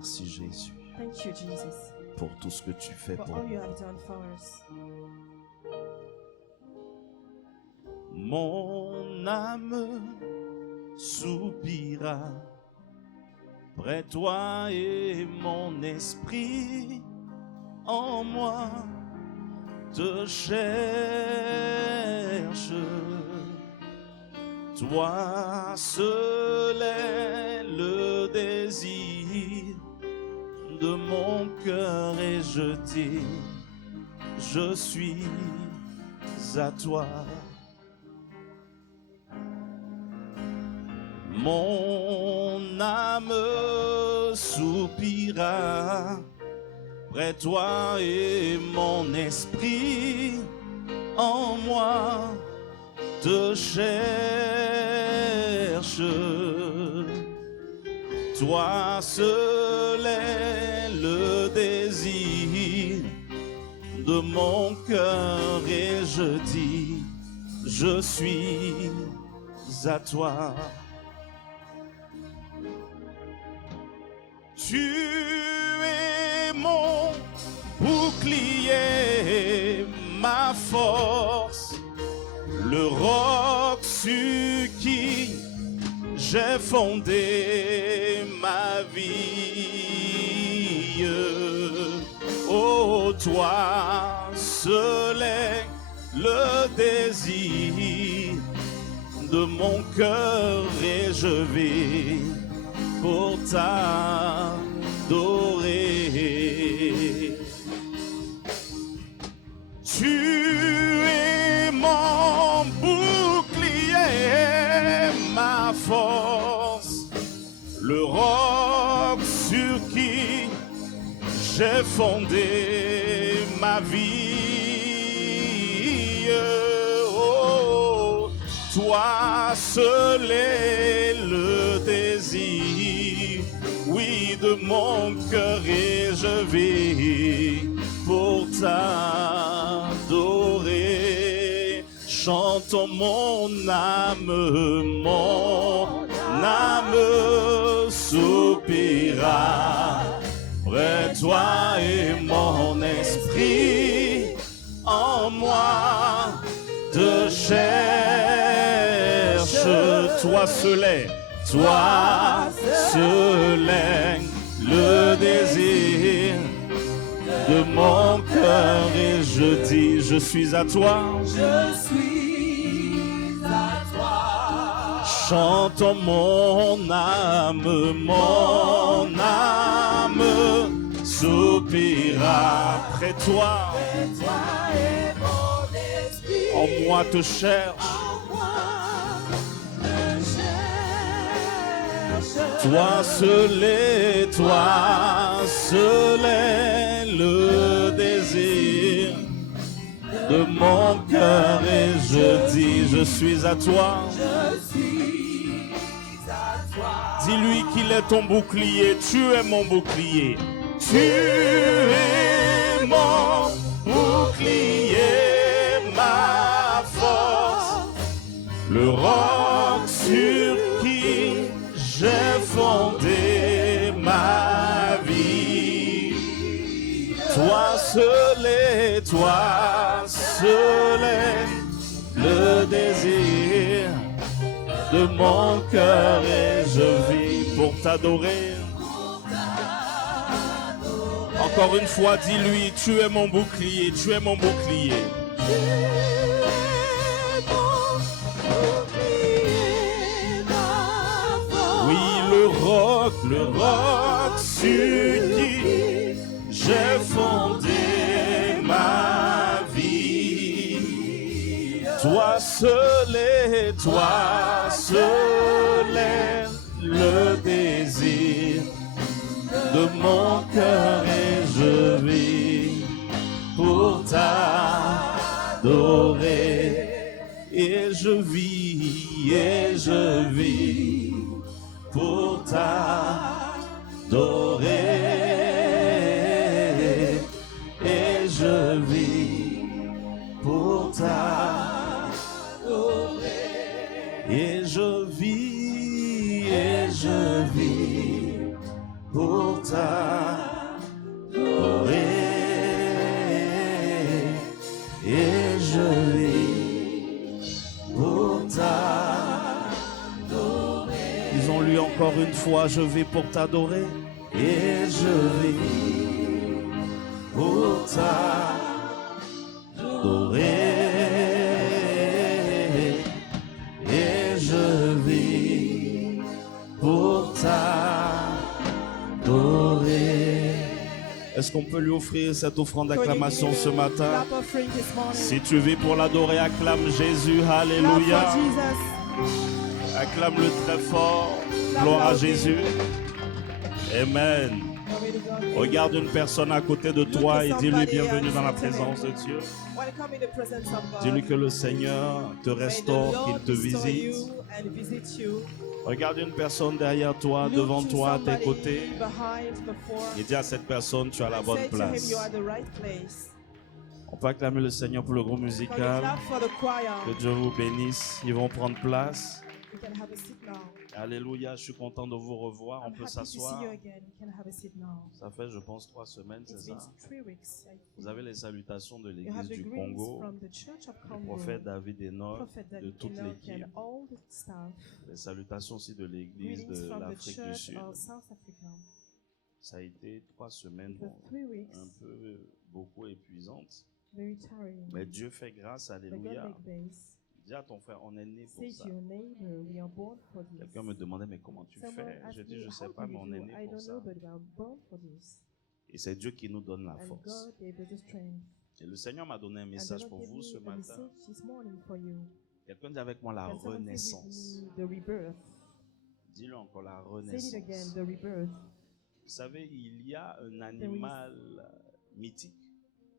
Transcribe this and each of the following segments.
Merci Jésus Thank you, Jesus, pour tout ce que tu fais for pour all you nous. have done for us. Mon âme soupira près toi et mon esprit en moi te cherche. Toi seul est le désir de mon cœur et je dis, je suis à toi. Mon âme soupira près toi et mon esprit en moi te cherche. Toi seul est le désir de mon cœur et je dis, je suis à toi. Tu es mon bouclier, ma force, le roc sur qui j'ai fondé ma vie. Oh, toi seul est le désir de mon cœur et je vais pour t'adorer. Tu es mon bouclier, ma force, le roc sur qui j'ai fondé ma vie. Oh, toi seul est le désir, oui, de mon cœur et je vis pour t'adorer. Chantons mon âme soupira près toi et mon esprit en moi te cherche. Toi seul est le désir de mon cœur et je dis, je suis à toi. Je suis à toi. Chantons mon âme soupira près toi. Toi et mon esprit En moi te cherche. en moi te cherche. Toi seul est le désir de mon cœur et je dis, je suis à toi. Je suis à toi. Dis-lui qu'il est ton bouclier, tu es mon bouclier. Tu es mon bouclier, ma force, le roc sur qui j'ai fondé ma vie. Toi seul est le désir de mon cœur et je vis pour t'adorer. Encore une fois, dis-lui, tu es mon bouclier, tu es mon bouclier. Tu es mon bouclier, ma force. Oui, le roc sur qui j'ai fondé ma vie. Toi seul est le désir de mon cœur et je vis pour t'adorer. Et je vis pour t'adorer. Et je vis pour t'adorer. Et je vis pour t'adorer. Et je vis pour t'adorer. Disons-lui encore une fois, je vis pour t'adorer. Et je vis pour t'adorer. Et je vis pour t'adorer. Est-ce qu'on peut lui offrir cette offrande d'acclamation ce matin? Clap offering this morning. Si tu vis pour l'adorer, acclame Jésus. Clap Alléluia. for Jesus. Acclame-le très fort. Gloire à Jésus. Amen. Glory to God. Regarde une personne à côté de toi et dis-lui bienvenue dans la présence de Dieu. Welcome in the presence of God. Dis-lui que le Seigneur te May the restaure, Lord qu'il te restore visite. you and visit you. Regarde une personne derrière toi, Look devant to toi, à tes somebody côtés. behind, before, Et dis à cette personne, tu as la and bonne say to him, place. you are the right place. On peut acclamer le Seigneur pour le groupe For the musical. clap for the choir. Que Dieu vous bénisse. Ils vont prendre place. You can have a seat now. Alléluia, je suis content de vous revoir. On I'm peut happy to see s'asseoir. you again. You can have a seat now. Ça fait, je pense, 3 semaines, c'est It's ça. been 3 weeks. Vous avez les salutations de You have l'église the du greetings Congo, from the Church of du Congo, prophète David Enoch, Prophet de David toute Enoch l'équipe. and all the staff. Les salutations aussi de l'église Greetings de from the l'Afrique du Church Sud. of South Africa. Ça a été 3 semaines, It was 3 weeks, un peu beaucoup épuisantes. very tiring. Mais Dieu fait grâce, But God alléluia. make base. Dis à ton frère, on est né pour Say ça. to your neighbor, we are born for this. Quelqu'un me demandait, mais comment tu Someone fais? asked Je dis, me, je ne sais how pas, do mais you on est do? né I pour don't ça. know, but we are born for this. Et c'est Dieu qui nous donne la And force. God gave us the strength. Et le Seigneur m'a donné un And the message Lord pour gave vous ce me a matin. message this morning for you. Quelqu'un dit avec moi la Can someone say renaissance. with me the rebirth? Dis-le encore, la Say it again, renaissance. the rebirth. Vous savez, il y a un animal mythique.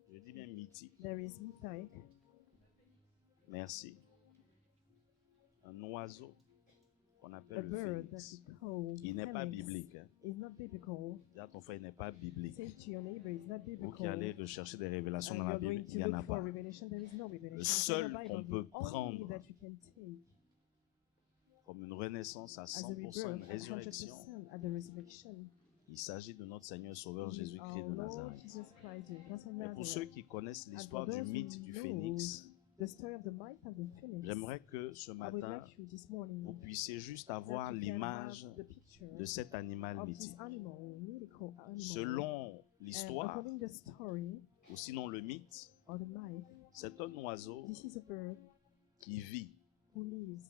Je dis bien mythique. There is mythic, Merci. Un oiseau qu'on a appelle le bird that phénix. we call Il n'est pas phoenix. biblique. Hein. It's not biblical. Dis à ton frère, il n'est pas biblique. Say to your neighbor, it's not Vous biblical. qui allez rechercher des révélations And dans la you're Bible, going il to n'y en a look for pas. revelation. There is no revelation. Le In seul the Bible, qu'on the peut only prendre that you can take comme une renaissance à as a 100%, une rebirth, at résurrection, 100% at the resurrection. il s'agit de notre Seigneur et Sauveur It is Jésus-Christ our de Lord Nazareth. Jesus Christ, the Christ of Et pour ceux Nazareth. qui connaissent And l'histoire for du those who mythe du know phénix, the story of the might of the phoenix, j'aimerais que ce I would matin, like you this morning vous puissiez juste that avoir you can l'image have the picture de cet animal of this mythique. animal, mythical animal. Selon And l'histoire, according to the story ou sinon le mythe, or the myth, c'est un oiseau this is a bird qui vit. who lives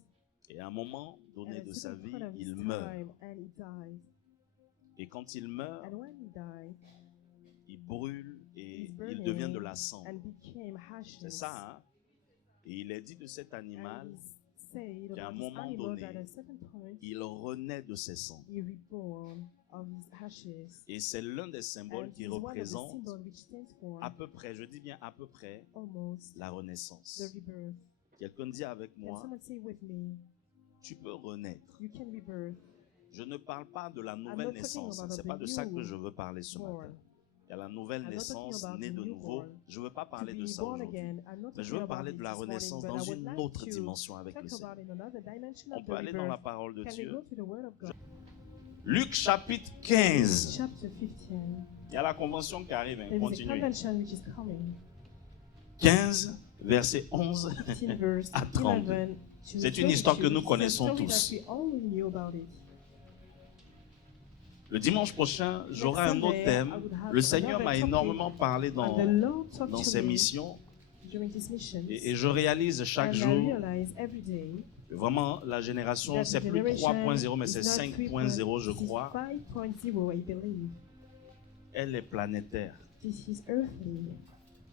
Et à un moment at donné a de sa certain vie, point of il his meurt. time and he dies. Et quand il meurt, And when he died, il brûle et he's il burning devient de la cendre. and became ashes. C'est ça, hein? Et il est dit de cet And animal, it's said qu'à un about this moment animal donné, that at a certain point il renaît de ses cendres. he reborn of his ashes. Et c'est l'un des symboles And qui it is one of the représente symbols which stands for à peu près, je dis bien à peu près, almost la the renaissance. rebirth. Quelqu'un dit avec Can moi, someone say with me, tu peux renaître. you can rebirth. Je ne parle pas de la not nouvelle talking naissance. about C'est the pas de ça que new je veux parler ce born. matin. Il y a la nouvelle I'm not talking naissance, about née the de nouveau. newborn. Je ne veux pas To parler de be ça born aujourd'hui. again, I'm not Mais talking je veux about parler it de la this morning, renaissance but dans I would une like autre to dimension avec le talk Seigneur. about in another dimension On of peut the aller dans la rebirth. parole de Can we Dieu. go to the Word of God? Luc chapitre 15. Chapter 15. Il y a la convention qui arrive. Hein. There is a Continuez. convention which is coming. 15, verset 11 15 verse à 32. 11 to C'est une histoire que 22. nous connaissons It's a story tous. that we all knew about it. Le dimanche prochain, j'aurai un autre Sunday, thème. I would have Le Seigneur another m'a topic. énormément parlé And the dans Lord talked to ses me missions. during these missions. Et je réalise chaque And I jour, realize every day vraiment, la génération, that c'est the plus generation 3.0, mais is c'est not 5.0, je 3.0, this is crois. 5.0, I believe. Elle est planétaire. This is earthly.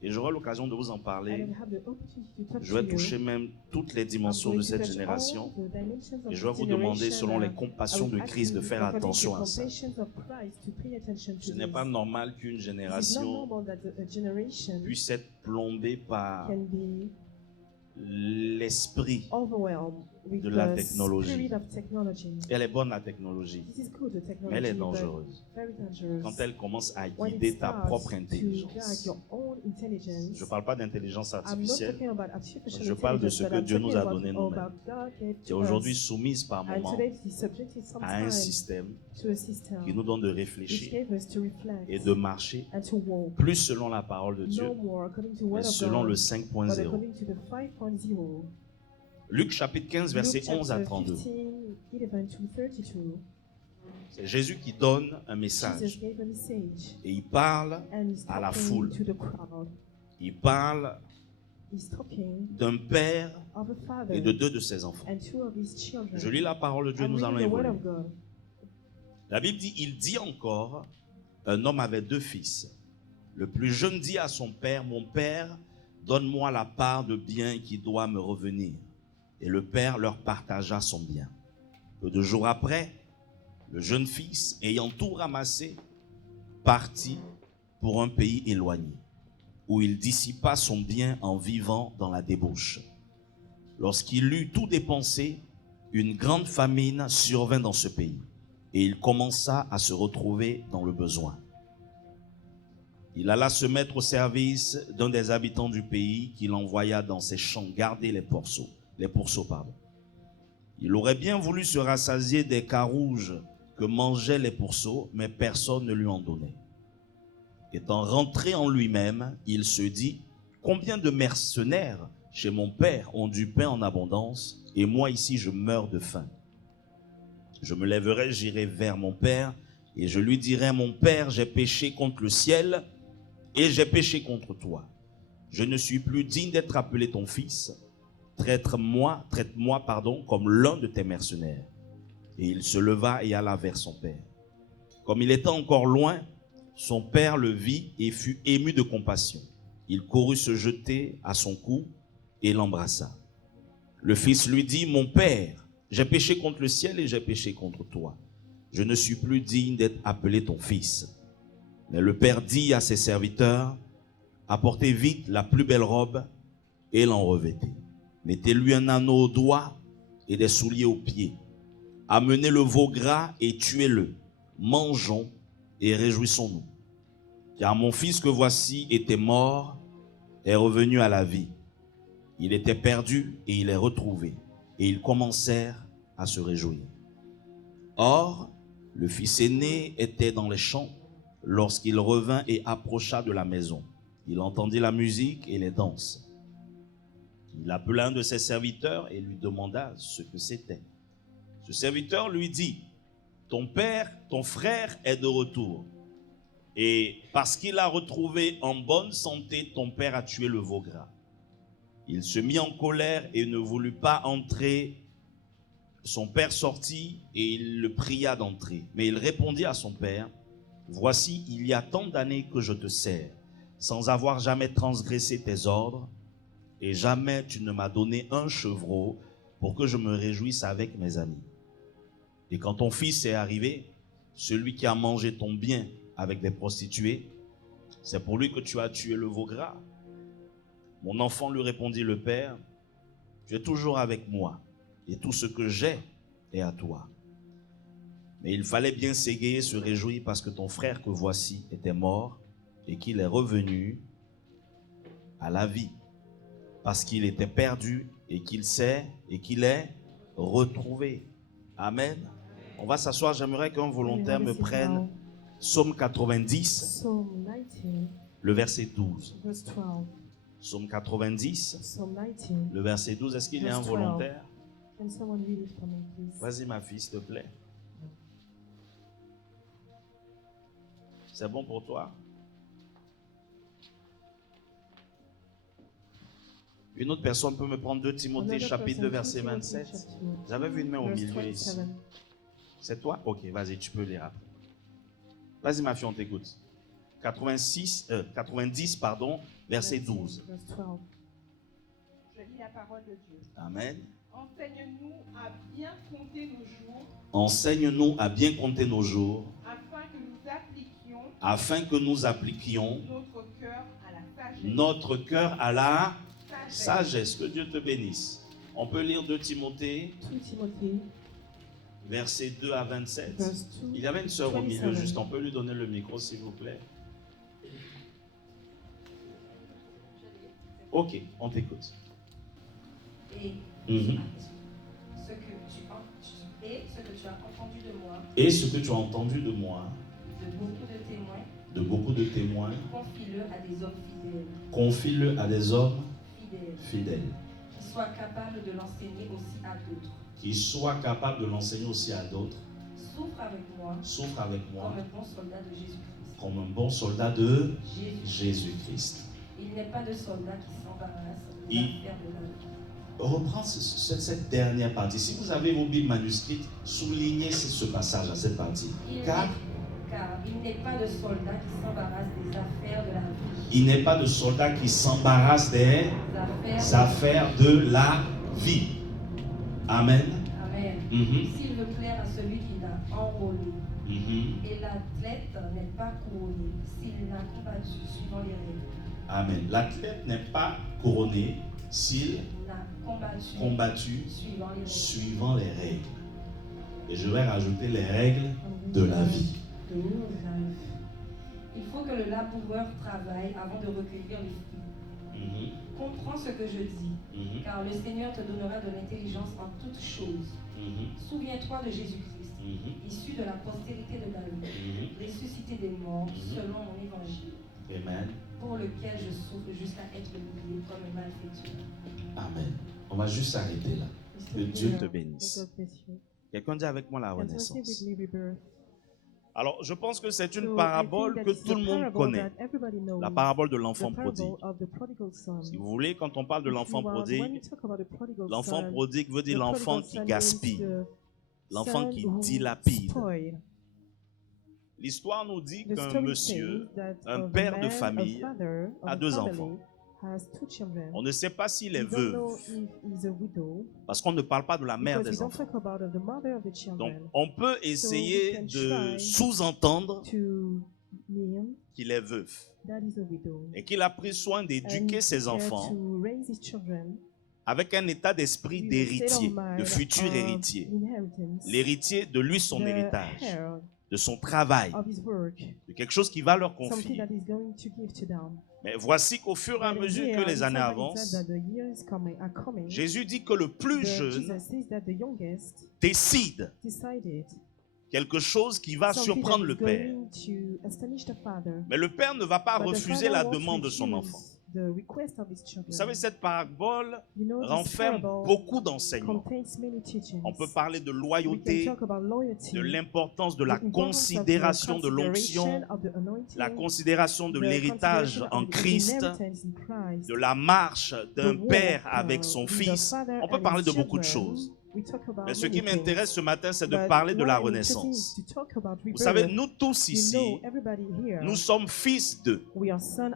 Et j'aurai l'occasion de vous en I parler. don't have the opportunity to talk Je vais to you. toucher même toutes les dimensions de cette génération. Et je vais vous demander, selon les compassions de Christ, de faire attention à ça. Ce n'est pas normal qu'une génération puisse être plombée par l'esprit with de la the technologie. spirit of technology. Elle est bonne, la technologie, This is good, the technology, mais elle est but dangereuse. very dangerous. Quand elle commence à When guider it ta starts propre to guide intelligence. your own intelligence, Je ne parle pas d'intelligence I'm not artificielle, talking about artificial je parle de intelligence, ce but que I'm Dieu nous talking a about donné all nous-mêmes, about God gave qui est to aujourd'hui us. soumise par And moment today it is subjected à un sometimes système to a system qui nous donne de which réfléchir gave us to reflect et de marcher and to walk. plus selon la parole de Dieu, No more according to mais word of selon God, le but 5.0. according to the 5.0. Luc chapitre 15, versets Luke 11 à chapter 32. 15, 11 to 32. C'est Jésus qui donne un Jesus message gave a message et il parle, and he's à la talking foule. to the crowd. il parle He's talking d'un père of a father et de deux de ses enfants. and two of his children. Je lis la parole de Dieu, I'm nous allons reading the word évoluer. of God. La Bible dit, il dit encore, un homme avait deux fils. Le plus jeune dit à son père, mon père, donne-moi la part de bien qui doit me revenir. Et le père leur partagea son bien. Peu de jours après, le jeune fils, ayant tout ramassé, partit pour un pays éloigné, où il dissipa son bien en vivant dans la débauche. Lorsqu'il eut tout dépensé, une grande famine survint dans ce pays, et il commença à se retrouver dans le besoin. Il alla se mettre au service d'un des habitants du pays qui l'envoya dans ses champs garder les pourceaux. Il aurait bien voulu se rassasier des carouges que mangeaient les pourceaux, mais personne ne lui en donnait. Étant rentré en lui-même, il se dit, combien de mercenaires chez mon père ont du pain en abondance, et moi ici je meurs de faim. Je me lèverai, j'irai vers mon père, et je lui dirai, mon père, j'ai péché contre le ciel, et j'ai péché contre toi. Je ne suis plus digne d'être appelé ton fils. Traite-moi, comme l'un de tes mercenaires. Et il se leva et alla vers son père. Comme il était encore loin, son père le vit et fut ému de compassion. Il courut se jeter à son cou et l'embrassa. Le fils lui dit, mon père, j'ai péché contre le ciel et j'ai péché contre toi. Je ne suis plus digne d'être appelé ton fils. Mais le père dit à ses serviteurs, apportez vite la plus belle robe et l'en revêtez. Mettez-lui un anneau au doigt et des souliers aux pieds. Amenez le veau gras et tuez-le. Mangeons et réjouissons-nous. Car mon fils que voici était mort, est revenu à la vie. Il était perdu et il est retrouvé. Et ils commencèrent à se réjouir. Or, le fils aîné était dans les champs lorsqu'il revint et approcha de la maison. Il entendit la musique et les danses. Il appela un de ses serviteurs et lui demanda ce que c'était. Ce serviteur lui dit, ton frère est de retour. Et parce qu'il a retrouvé en bonne santé, ton père a tué le veau gras. Il se mit en colère et ne voulut pas entrer. Son père sortit et il le pria d'entrer. Mais il répondit à son père, voici, il y a tant d'années que je te sers, sans avoir jamais transgressé tes ordres, et jamais tu ne m'as donné un chevreau pour que je me réjouisse avec mes amis. Et quand ton fils est arrivé, celui qui a mangé ton bien avec des prostituées, c'est pour lui que tu as tué le veau gras. Mon enfant, lui répondit le père, tu es toujours avec moi, et tout ce que j'ai est à toi. Mais il fallait bien s'égayer, se réjouir, parce que ton frère que voici était mort, et qu'il est revenu à la vie, parce qu'il était perdu, et qu'il sait, et qu'il est retrouvé. Amen. On va s'asseoir, j'aimerais qu'un volontaire me prenne Psaume 90, Psalm 19, le verset 12. verse 12. Psaume 90, Psalm 19. le verset 12. Est-ce qu'il y a un Verse 12. volontaire? Can someone read it for me, please? Vas-y ma fille, s'il te plaît. C'est bon pour toi? Une autre personne peut me prendre 2 Timothée Another chapitre 2 person, verset 2 Timothy, 27. chapter 2, J'avais vu une main au verse milieu ici. 27. C'est toi? Ok, vas-y, tu peux lire après. Vas-y ma fille, on t'écoute. 90, verset 12. Verse 12. Je lis la parole de Dieu. Amen. Enseigne-nous à bien compter nos jours, Enseigne-nous à bien compter nos jours, afin que nous appliquions notre cœur à la sagesse. Que Dieu te bénisse. On peut lire 2 Timothée, 2 Timothy, versets 2 à 27. verse 2. Il y avait une sœur au milieu, 27. juste. On peut lui donner le micro, s'il vous plaît. Ok, on t'écoute. Et Mhm. ce que tu as entendu de moi, Et ce que tu as entendu de moi, de beaucoup de témoins, de témoins, confie-le à des hommes fidèles, confie-le à des hommes fidèles, qui soient capables de l'enseigner aussi à d'autres. qui soient capables de l'enseigner aussi à d'autres. Souffre avec moi Souffre avec moi comme un bon soldat de Jésus-Christ. comme un bon soldat de Jésus. Jésus-Christ. Il n'est pas de soldat qui s'embarrasse des Il- affaires de la vie. Reprends cette dernière partie. Si vous avez vos Bibles manuscrites, soulignez ce passage à cette partie. Car Car il n'est pas de soldat qui s'embarrasse des affaires de la vie. il n'est pas de soldat qui s'embarrasse des affaires de la vie. Amen. Amen. Mhm. S'il veut plaire à celui qui l'a enrôlé, Mhm. et l'athlète n'est pas couronné s'il n'a combattu suivant les règles. Amen. L'athlète n'est pas couronné s'il N'a combattu suivant les règles. suivant les règles. Et je vais rajouter les règles de la vie. The rule of life. Il faut que le laboureur travaille avant de recueillir les fruits. Mhm. Comprends ce que je dis, Mhm. car le Seigneur te donnera de l'intelligence en toutes choses. Mhm. Souviens-toi de Jésus-Christ, Mhm. issu de la postérité de David, Mhm. ressuscité des morts Mhm. selon mon évangile, Amen. pour lequel je souffre jusqu'à être lié comme un malfaiteur. Amen. On va juste s'arrêter là. We Que stop Dieu here. te May bénisse. God bless you. Quelqu'un dit avec moi la Can someone say renaissance. with me rebirth? Alors, je pense que c'est So, une I parabole think que that tout le it's a monde parable connaît. that everybody knows. La parabole de The l'enfant parable prodigue. of the prodigal son. Si vous voulez, quand on parle de If l'enfant you want, when prodigue, you talk about the prodigal l'enfant son, prodigue veut dire the l'enfant prodigal qui son gaspille, means the l'enfant son qui who dilapide. spoil. L'histoire nous dit The qu'un story monsieur, says that un a père de man, famille, a father of a a 2 family enfants. has 2 children. On ne sait pas s'il est We don't know veuve, if he's a widow, parce qu'on ne parle pas de la mère because we des don't enfants. talk about the mother of the Donc, children. on peut essayer can de try sous-entendre To mean qu'il est veuf that is a widow. et qu'il a pris soin d'éduquer And ses care enfants to raise his children avec un état d'esprit with a state d'héritier, of mind de futur of héritier. inheritance, L'héritier de lui, son the héritage, heir de son travail, of his work, de quelque chose qui va leur something confier. that is going to give to them. Mais voici qu'au fur et à But mesure here, que les it's années not avancent, that the years are coming. Jésus dit que le plus jeune Jesus says that the youngest décide decided quelque chose qui va something surprendre that le is père. going to astonish the father. Mais le père ne va pas But the refuser father la won't demande de son refuse enfant. the request of his children. Vous savez, cette parabole You know, this renferme parable beaucoup d'enseignements. contains many teachings. On peut parler de We can loyauté, talk about loyalty, de l'importance de la the importance of the considération de consideration l'onction, of the anointing, la considération de the l'héritage consideration en of the Christ, inheritance in Christ, de la marche d'un the walk, père avec son with the fils. father On peut and parler his de beaucoup de children. choses. We talk about Mais ce many qui m'intéresse things. ce matin, c'est de But parler de la what I'm interested renaissance. is to talk about Vous savez, rebirth. nous tous You ici, know, everybody here, nous sommes fils we are son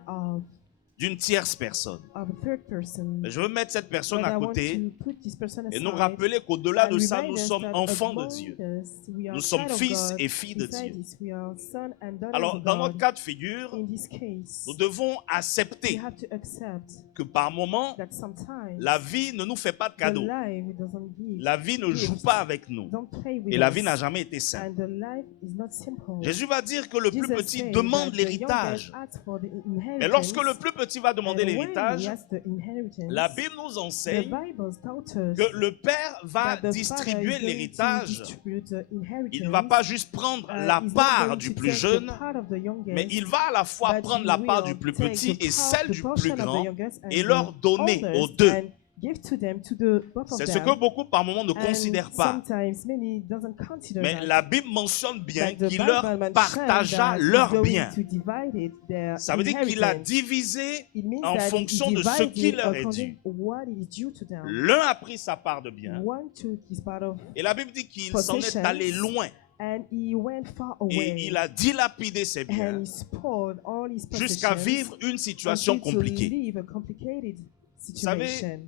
d'une tierce personne. of a third person. Mais je veux mettre cette personne But à I want côté to put this person et nous aside rappeler qu'au-delà de and ça, remind nous us sommes that enfants de among Dieu. us, we are Nous sommes child of fils God. et filles de Besides Dieu. this, we are son and daughters Alors, of dans God. notre cas de figure, In this case, nous devons we accepter have to accept que par moment, that sometimes la vie ne nous fait pas de the cadeaux. life doesn't give, La vie ne joue pas avec nous. don't play with Et la us, vie n'a jamais été simple. and the life is not simple. Jésus va dire que le plus Jesus petit said demande that the l'héritage. youngest asks for the Et lorsque le inheritance, plus petit va demander and when he l'héritage, asks the inheritance, la Bible nous the enseigne Bible taught us que le Père va that the distribuer father is going to l'héritage. distribute the inheritance. Il ne va pas juste prendre la He's not part going du to plus take the jeune, part of the youngest, mais il va à la fois but prendre he la part will du plus take petit the et part- celle the du portion plus of the grand youngest and et the leur donner aux oldest deux. and give to them, to the both of C'est ce them. que beaucoup par moments ne And considèrent pas. sometimes many doesn't consider Mais that. la Bible mentionne bien But the qu'il Bible leur mentioned partagea that he's leurs going biens. to divide it, their Ça veut dire qu'il a inheritance. divisé It means en that he fonction de ce divided qui leur est according dû. what is due to them. L'un a pris sa part de biens. One took his part of, Et la Bible dit qu'il s'en est Possessions. allé loin. and he went far away. Et il a dilapidé ses biens and he spoiled all his jusqu'à possessions vivre une situation until to compliquée. live a complicated savez, situation.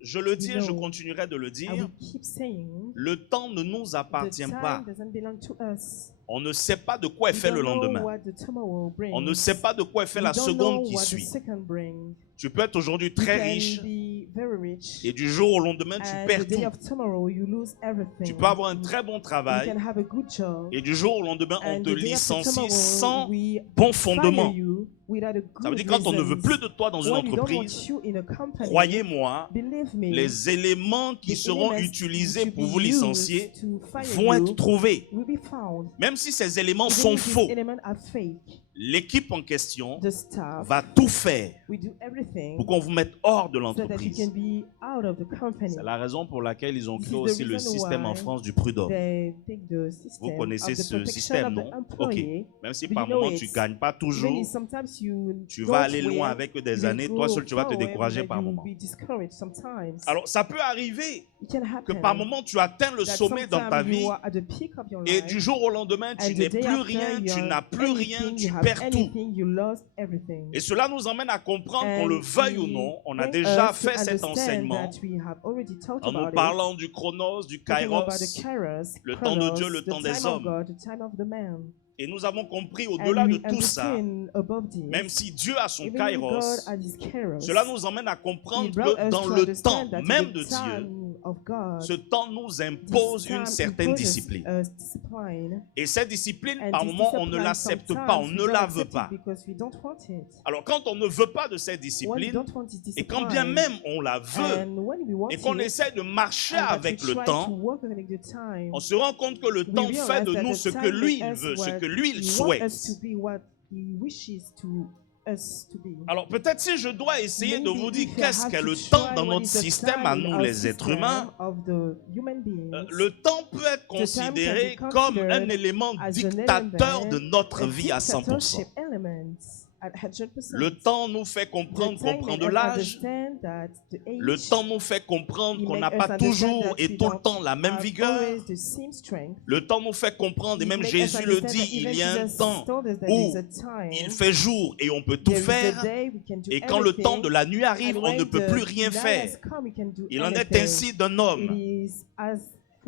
Je le dis et je know, continuerai de le I dire. will keep saying, Le temps ne nous the appartient time pas. doesn't belong to us. On ne sait pas de quoi est We fait le don't know lendemain. what the tomorrow brings. On ne sait pas de quoi est fait We la don't seconde know qui what the suit. second brings. Tu peux être aujourd'hui You très can riche be very rich, Et du jour au lendemain, tu and the perds day tout. of tomorrow you lose everything. Tu peux avoir un très bon You travail. can have a good job, Et du jour au lendemain, on and te the day after licencie tomorrow sans we bon fire fondement. you without a Ça veut good dire quand on ne veut reasons. plus de toi dans une When you don't entreprise, want you in a company, croyez-moi, believe me, les éléments qui the seront elements utilisés to pour be vous licencier used to fire vont you être trouvés. will be found. Même si ces éléments Even sont if these faux, elements are fake, l'équipe en question the staff va tout faire we do everything pour qu'on vous mette hors de so that you l'entreprise. can be out of the company. C'est la raison pour laquelle ils ont This créé is the aussi le reason système en why France du prud'homme. They take the system Vous connaissez of the ce protection système, of the non? Ok. employee. Même si Do par you know moment it? tu ne gagnes pas Even toujours, if sometimes you tu don't vas aller win, loin avec des you années, go toi seul tu vas te far away, décourager but par you will moment. be discouraged sometimes. Alors ça peut arriver It can que happen par moment tu atteins le that sommet dans ta sometime you vie are at the peak of your et life, du jour au lendemain tu and the n'es day plus after rien, you tu are n'as plus rien, anything, tu you have perds tout. anything, you lost everything. Et cela nous emmène à comprendre qu'on And le veuille ou we non, on a bring déjà us to fait cet understand enseignement that we have already talked en nous about it, parlant du chronos, du talking about kairos, the kairos, le temps de Dieu, chronos, le the temps des time of hommes. God, the time of the man. Et nous avons compris And au-delà de we tout ça, understand above this, même si Dieu a son even if God kairos, has his kairos, cela nous emmène à he comprendre brought que us dans to le understand temps that même the de Dieu, time of God, ce temps nous this impose time une certaine imposes discipline. us discipline. Et cette discipline, And par this moment, on ne discipline, l'accepte pas, on sometimes ne we don't la veut accept it pas. because we don't want it. Alors quand on ne veut pas de cette When we discipline, don't want this et quand bien discipline, même on la veut, and when we want et qu'on it, essaie de marcher and that avec we le try temps, to walk avec the time, on se rend compte que le we temps realize fait de that nous the ce que time lui il makes us veut, ce what que lui il he wants souhaite. us to be, what he wishes to us to be. Alors peut-être si je dois essayer de Maybe vous dire if I qu'est-ce have qu'est to le try temps dans what notre is the système time à in nous our les êtres system humains, of the human beings, le temps peut être can be considéré considered comme un élément as an dictateur element, de notre a vie à 100%. dictatorship element at 100%. Le temps nous fait comprendre The qu'on time prend make de us l'âge. understand that the age, Le temps nous fait comprendre it qu'on make n'a us pas understand toujours that et we tout le don't temps la même have vigueur. always the same strength. Le temps nous fait comprendre, et It même make us Jésus le understand dit, that il even y a un Jesus temps told us that où there's a time, il fait jour et on peut tout there is a faire. day we can do Et quand le temps everything, de la nuit arrive, and on when ne peut the plus rien night faire. has come, we can do Il en est anything. ainsi d'un It homme. is as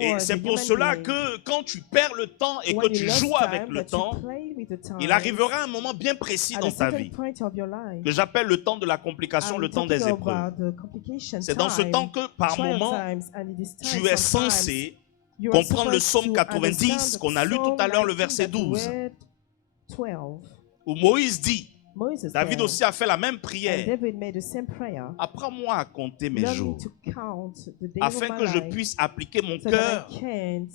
Et for c'est the pour human cela being. que quand tu perds le temps et que When tu you lost joues avec time, le that you temps, play with the time, il arrivera un moment bien précis at dans a ta certain vie point of your life, que j'appelle le temps de la complication, I'm le temps talking des épreuves. about the complication C'est dans ce time, temps que par trial moment, times, and it is time tu es sometimes censé you are comprendre le supposed psaume to 90 understand qu'on a lu tout à l'heure, le verset Psalm 19 12, that we read 12. où Moïse dit, Moses David said, aussi a fait la même and prière. David made the same prayer. Apprends-moi à compter mes Learn me jours, to count the days afin of que my je life, puisse appliquer mon so that cœur I can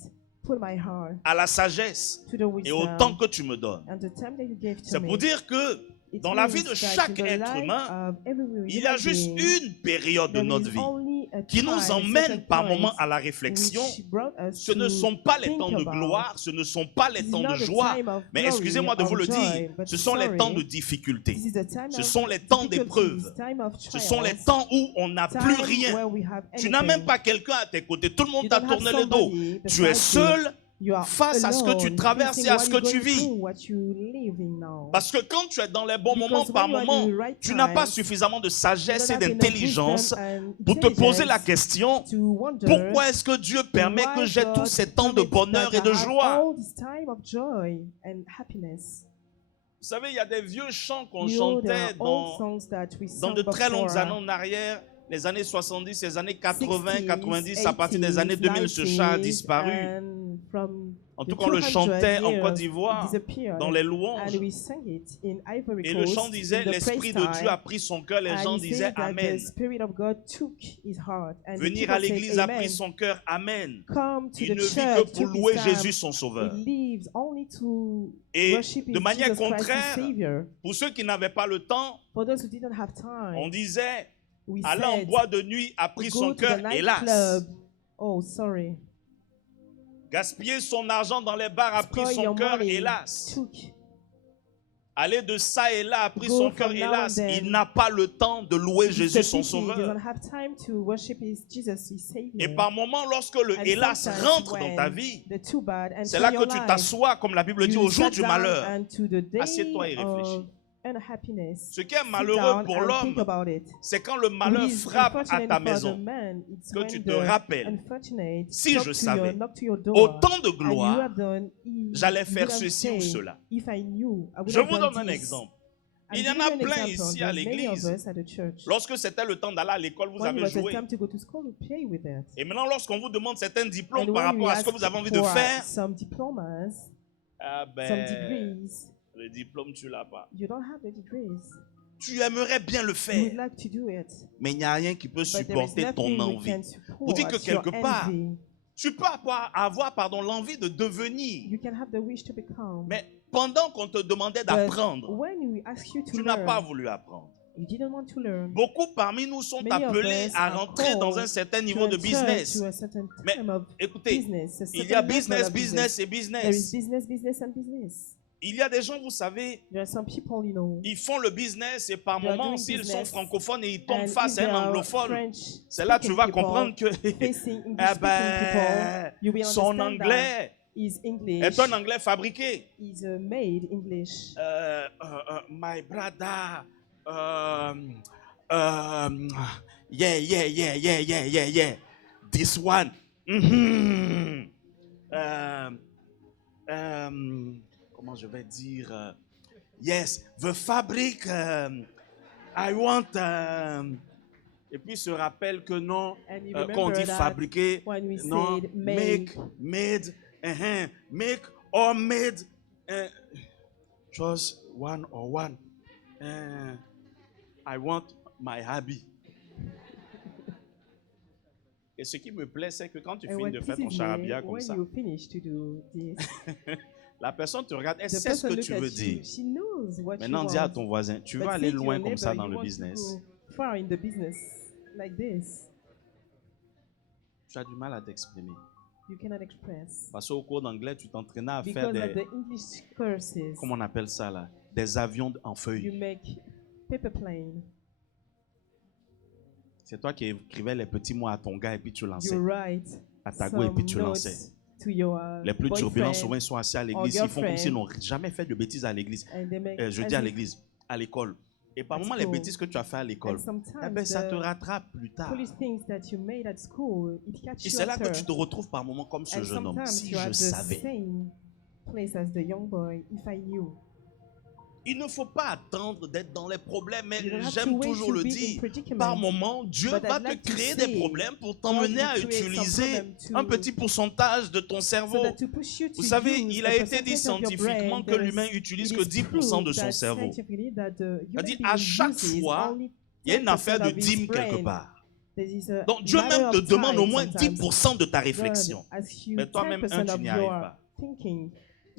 put my heart à la sagesse to the et au wisdom temps que tu me donnes. and the time that you gave to C'est me. pour dire que It dans la means vie de that chaque in the être life humain, of every il y a human juste being, une période de there notre is vie only a qui time, nous a certain emmène par point moment à la réflexion. which brought us Ce ne to sont pas les think temps de about. gloire, ce ne sont pas les This is temps de not a joie, time of mais glory, excusez-moi de of vous le joy, dire, but ce sont les sorry, temps de difficulté. this is the time Ce of sont les temps difficulties, d'épreuve. time of Ce sont les trials, temps où on n'a plus time rien. where we have Tu n'as même anything. pas quelqu'un à tes côtés. Tout le monde You t'a don't have tourné le dos. somebody Tu es beside you. seul You are face à ce que tu alone, traverses facing et à what ce que you're tu going vis. through, what you live in now. Parce que quand tu es dans les bons moments, Because par when you are moment, in the right tu n'as pas times, suffisamment de you sagesse et don't have enough d'intelligence wisdom and pour te poser la intelligence question, to wonder pourquoi est-ce que Dieu permet why que j'ai God tous ces temps de permits bonheur that et de I have joie? all this time of joy and happiness. Vous savez, il y a des vieux chants qu'on You know, there chantait are old dans songs that we dans sang de très longues before, années en arrière, les années 70, les années 80, 60s, 90, à partir des années 2000, ce chant a 80s, disparu. and from En the tout cas, on le 200 chantait en years, Côte it d'Ivoire, disappeared. dans les And louanges. we sang it in Ivory Et le Coast, chant disait, in the l'Esprit praise de Dieu time. a pris son cœur, les And gens he disaient said that Amen. the Spirit of God took his heart, and the Venir people à said, l'église a pris Amen. son cœur, Amen. Come to Il the ne vit que church, pour took his louer time. Jésus son sauveur. He lives only to Et worship de his manière Jesus Christ, his contraire, Savior. pour ceux qui n'avaient pas le temps, For those who didn't have time, on disait, we aller en said, boîte de nuit a pris go son to the cœur, hélas. nightclub. Oh, sorry. Gaspiller son argent dans les bars a pris Spoil son your cœur, money. hélas. Took. Aller de ça et là a pris Go son cœur, from now hélas. and then. Il n'a pas le temps de louer It's Jésus a son pity. He sauveur. doesn't have time to worship his Jesus, his Savior. Et par moments, lorsque le And hélas sometimes rentre dans when ta vie, the too bad enters c'est là your que tu life, t'assois, comme la Bible dit, you au jour sit du down malheur. and to the day Assieds-toi et réfléchis. of unhappiness. Ce qui est Sit malheureux down pour and think l'homme, about it. c'est quand le What malheur is frappe à unfortunate ta for the maison. man, it's Que when tu te the rappelles, unfortunate si knock je to savais, knock to your door, autant de and you gloire, have done, j'allais you faire would have ceci ou said, cela. If I knew, I would Je have vous done donne un this. exemple. I'm Il y en giving a you an plein example. ici à There's many of l'église. us at the church. Lorsque c'était le temps d'aller à l'école, vous When it avez was the joué. time to go to school, we play with it. Et maintenant, lorsqu'on vous demande certains diplômes And par when we rapport à ce ask que vous avez envie de for faire, some diplomas, ah some ben, degrees, le diplôme, tu l'as pas. you don't have the degrees. Tu aimerais bien le You would faire, like to do it, mais il n'y a rien qui peut but there is supporter ton nothing we envie. can Vous dites que support your quelque part, envy. tu peux avoir l'envie de devenir, You can have the wish to become. mais pendant qu'on te demandait But d'apprendre, when we ask you to tu n'as pas learn, voulu apprendre. you didn't want to learn. Beaucoup parmi nous sont Many of appelés us à are rentrer dans called un certain to niveau de enter business. to a certain Mais time of écoutez, business, a il y certain a level business, of business et There is business. business, business, and business. Il y a des gens, vous savez, There are some people, you know, ils font le business et par They are moment, doing s'ils sont business, francophones et ils tombent and face if à they un are anglophone, French c'est là que tu vas speaking comprendre que people facing eh English speaking ben, people, you will son understand that anglais is English, est un anglais fabriqué. is made English. My brother, yeah. This one. Mhm. Comment je vais dire? Yes, the fabric. I want. Et puis se rappelle que non, And you quand on remember dit that fabriquer, when we non, said make, made, make or made, just one or one. I want my hobby. Et ce qui me plaît, c'est que quand tu and finis what de faire ton pleases me, charabia comme when ça, you finish to do this, la personne te regarde, elle the sait ce person que look tu at veux you, dire. she knows what Maintenant, you dis à want. ton voisin, tu But veux say aller to your loin comme ça neighbor, dans you le want to business. go far in the business like this. Tu as du mal à t'exprimer. You cannot express. Parce qu'au cours d'anglais, tu t'entraînais à faire Because of des, the English courses, comment on appelle ça là, des avions en you feuilles. make paper plane. C'est toi qui écrivais les petits mots à ton gars et puis tu lançais. You write À ta go et some puis tu lançais. notes to your Les plus turbulents, boyfriend, souvent, ils sont assis à or l'église. Ils font comme s'ils girlfriend. n'ont jamais fait de bêtises à l'église. and they make Je as dis à if- l'église, à l'école. Et par At moment, les school. bêtises que tu as fait à l'école, And sometimes eh ben, ça te the rattrape plus tard. foolish things that you made at school, it catches Et you c'est là que after. tu te retrouves par moment comme ce And jeune homme. sometimes Si you are je the savais. same place as the young boy. If I knew. Il ne faut pas attendre d'être dans les problèmes, mais You don't have to j'aime wait toujours to le be in dire. predicament. Par moment, Dieu But va I'd te like to créer say, des problèmes pour God t'emmener will à create some utiliser problem to- un petit pourcentage de ton So cerveau. that to push you to Vous savez, use il a a été dit percentage of your scientifiquement brain, que there l'humain is- utilise it que is 10% de proved son that cerveau. scientifically that the human C'est-à-dire, being à chaque uses fois, only il y a une affaire de 10% of his dîme quelque brain. part. There is a Donc Dieu matter même te of demande au time moins sometimes. 10% de ta God réflexion. asks you Mais toi-même, 10% tu of n'y arrives your pas. thinking.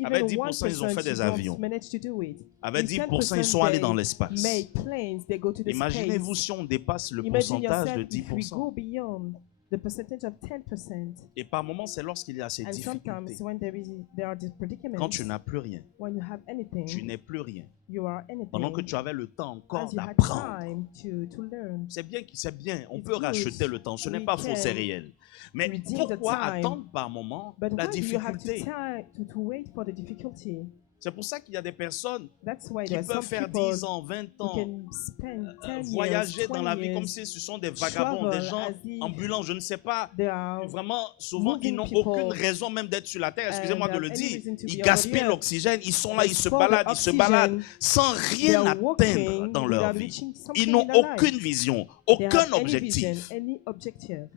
Avec Even 10%, ils ont fait 1%, des you don't avions. manage to do it. Avec With 10%, ils sont allés dans l'espace. Make planes, they go to the Imaginez-vous space. si on dépasse le Imagine pourcentage de yourself if we 10%. go beyond the percentage of 10%. Et par moments, c'est lorsqu'il y a ces And sometimes difficultés. when there are these predicaments, Quand tu n'as plus rien, when you have tu anything, n'es plus rien. you are anything. Pendant que tu avais le temps encore as you had d'apprendre. time to learn. C'est bien, on It's peut good. racheter le temps. Ce n'est We pas faux, c'est can réel. Mais redeem the pourquoi time. attendre par moment But la why do you have to, difficulté? to wait for the difficulty? C'est pour ça qu'il y a des personnes That's why qui there are peuvent some faire people 10 ans, 20 who ans, can spend 10 voyager years, dans la 20 vie comme years. si ce sont des vagabonds, des travel gens as if ambulants, je ne sais pas. They are Vraiment, souvent, ils moving n'ont people aucune raison même d'être sur la terre. Excusez-moi and de le any dire. reason to Ils be gaspillent over here. l'oxygène. Ils sont là, They ils se pour the baladent, ils se oxygen, baladent sans they rien are atteindre walking dans leur without vie. reaching something Ils n'ont in their life. aucune vision, They aucun have any objectif. vision, any objective.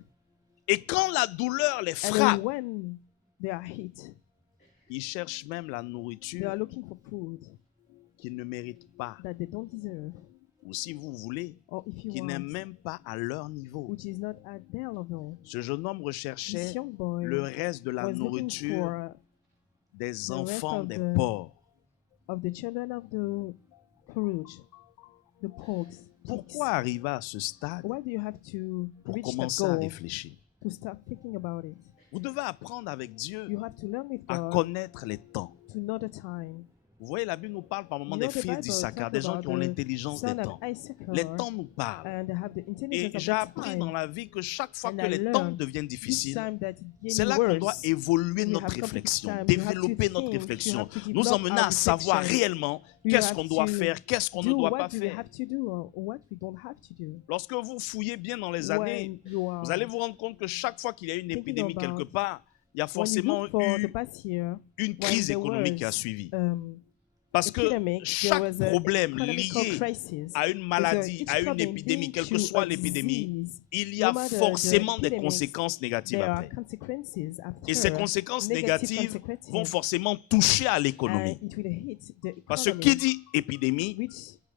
Et quand la douleur les And frappe, when they are hit, ils cherchent même la they nourriture are looking for food qu'ils ne méritent pas. that they don't deserve, Ou si vous voulez, or if you qui n'est want, même pas à leur niveau. which is not at their level. Ce jeune homme recherchait This young boy le reste de la was looking nourriture for des rest enfants of des the- porcs. of the children of the courage, the pigs. Pourquoi arriver à ce stade Why do you have to pour reach the commencer à goal réfléchir? to start thinking about it? Vous devez apprendre avec Dieu You have to learn with à God connaître les temps. to know the time. Vous voyez, la Bible nous parle par moments You des know, the fils Bible d'Issachar, talk des gens about qui ont the l'intelligence des son of temps. Issachar, Les temps nous parlent. and they have the Et intelligence of j'ai the appris time. dans la vie que chaque fois And que I les temps learned deviennent Each difficiles, time that it gets c'est là qu'on worse, doit évoluer we notre have réflexion, complex time. You have to développer notre think, you réflexion, have to nous develop emmener our à savoir reflection. réellement You qu'est-ce have qu'on doit to faire, qu'est-ce qu'on ne do doit what pas do we faire. have to do or what we don't have to do. Lorsque vous fouillez bien dans les années, When you are vous allez vous rendre compte que chaque fois qu'il y a une thinking épidémie about quelque part, il y a when you forcément look for the eu past year, une crise there économique was, qui a suivi. um, Parce que epidemic, there chaque was an problème economical lié crisis. à une maladie, each à une problem épidémie, linked quelle que to soit a l'épidémie, disease, il y no a matter the forcément des epidemics, conséquences négatives there are après. consequences Et ces after, conséquences negative négatives consequences, vont forcément toucher à and l'économie. it will hit the Parce que economy, qui dit épidémie which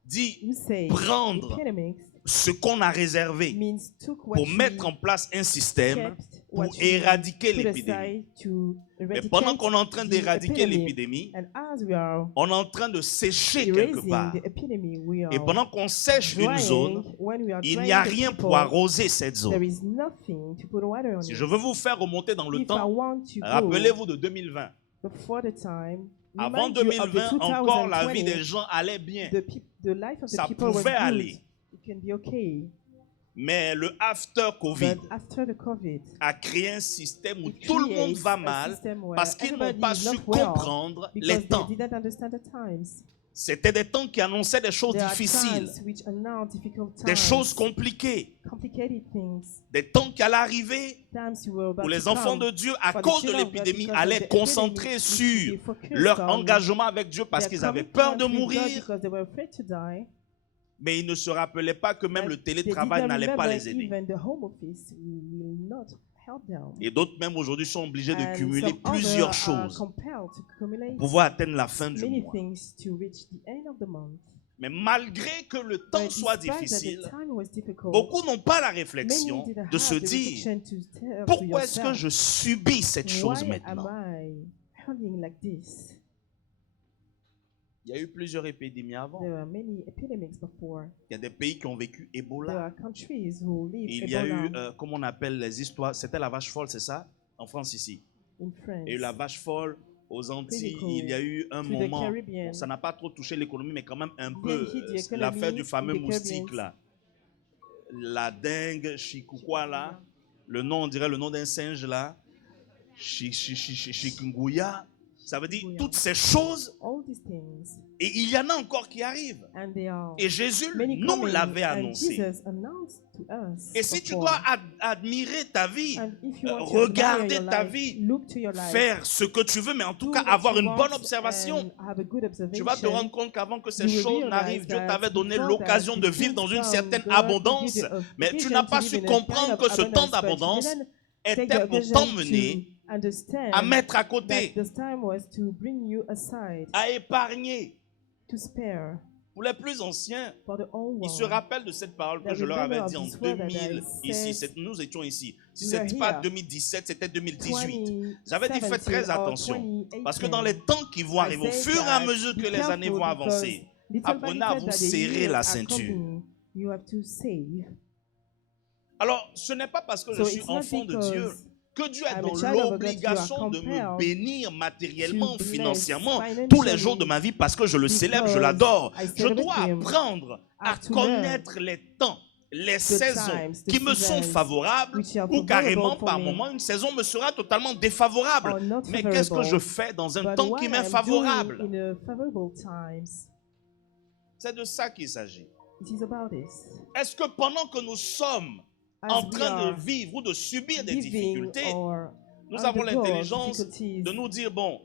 dit you say prendre epidemics ce qu'on a réservé means took what pour we mettre en place un système kept, pour what we éradiquer put l'épidémie. aside to Mais pendant eradicate qu'on est en train the d'éradiquer epidemic. l'épidémie, And as we are on est en train de sécher quelque erasing part. the epidemic, we Et are pendant qu'on sèche une zone, drying. When we are il drying n'y a the rien people, pour arroser cette there zone. is nothing to put water on Si it. je veux vous faire remonter dans le If I temps, want to go rappelez-vous de 2020. before the time, Avant remind you of the 2020, encore la vie 2020, des gens allait bien. the life of the Ça people was pouvait good. aller. It can be okay. Mais le after Covid But after the COVID, a créé un système où it tout le monde creates va a mal system where parce qu'ils n'ont everybody pas is su not well comprendre because les temps. they didn't understand the times. C'était des temps qui annonçaient des choses There are difficiles, times which are now difficult times, des choses compliquées, complicated things, des temps qui allaient arriver times you were about où les to enfants come. de Dieu, à For the cause de children of God, l'épidémie, because of allaient the être concentrés epidemic, sur they focused leur on engagement avec Dieu parce their qu'ils avaient peur de commitment with God mourir, because they were afraid to die. mais ils ne se rappelaient pas que même But le they télétravail didn't n'allait pas remember les aider. even the home office will not help them. Et d'autres même aujourd'hui sont obligés de And cumuler some plusieurs others are choses compelled to accumulate pour pouvoir atteindre la fin du many mois. things to reach the end of the month. Mais malgré que le temps But soit despite that the difficile, time was difficult, beaucoup n'ont pas la many réflexion didn't de have se the dire reflection to tell to pourquoi est-ce que yourself, je subis cette chose why maintenant? am I hurting like this? Il y a eu plusieurs épidémies avant. There are many epidemics before. Il y a des pays qui ont vécu There Ebola. are countries who live Et il y a eu, Ebola comment on appelle les histoires, c'était la vache folle, c'est ça? En France ici. in France. Il y a eu la vache folle aux Antilles. Clinical Il y a eu un to the moment, Caribbean. bon, ça n'a pas trop touché l'économie, mais quand même un Didn't peu, hit the economy l'affaire du in fameux the moustique Caribbean. là. La dingue, chikungunya là. Le nom, on dirait le nom d'un singe là. Chikungunya. Ça veut dire Chikungunya. toutes ces choses, All these things, et il y en a encore qui arrivent. and they are Et Jésus many nous coming, l'avait and annoncé. Jesus announced to us Et si tu before. dois admirer ta vie, And if you want to regarder admire your ta life, vie, look to your life, faire ce que tu veux, mais en tout do cas what avoir you une want bonne observation, and have a good tu vas te observation, rendre compte qu'avant que ces you will choses realize n'arrivent, Dieu that t'avait donné before l'occasion that, de the vivre dans things une come, certaine God will abondance, give you a mais tu vision n'as to pas live su in a comprendre kind of que ce temps abundance, but you d'abondance didn't était take the pour vision t'emmener to understand à mettre à that côté, this time was to bring you aside, à épargner. to spare Pour les plus anciens, for the old ils se world. rappellent de cette parole que That je leur avais remember dit of en this word that I 2000 ici. said, Nous étions ici. Si we ce are n'était pas here. 2017, c'était 2018. J'avais dit 2017 faites très or attention. 2018. Parce que dans les temps qui vont arriver, au fur et à mesure que les années vont avancer, apprenez à vous serrer la ceinture. You have to save. Alors, ce n'est pas parce que je So suis it's not enfant de Dieu because que Dieu est I'm a dans child of God, you are l'obligation de me compelled bénir matériellement, to bless financièrement, financially tous les jours de ma vie parce que je le célèbre, je because l'adore. I Je celebrate dois him. apprendre à I have to connaître les temps, les saisons times, the qui me sont seasons favorables which are ou carrément favorable for par me moment une saison me sera totalement défavorable. or not Mais qu'est-ce que je favorable. fais dans un But temps what qui m'est I'm favorable? doing in a favorable times, C'est de ça qu'il s'agit. it is about this. Est-ce que pendant que nous sommes As en we train de are vivre ou de subir des living difficultés, or nous avons undergo l'intelligence difficulties, de nous dire, bon,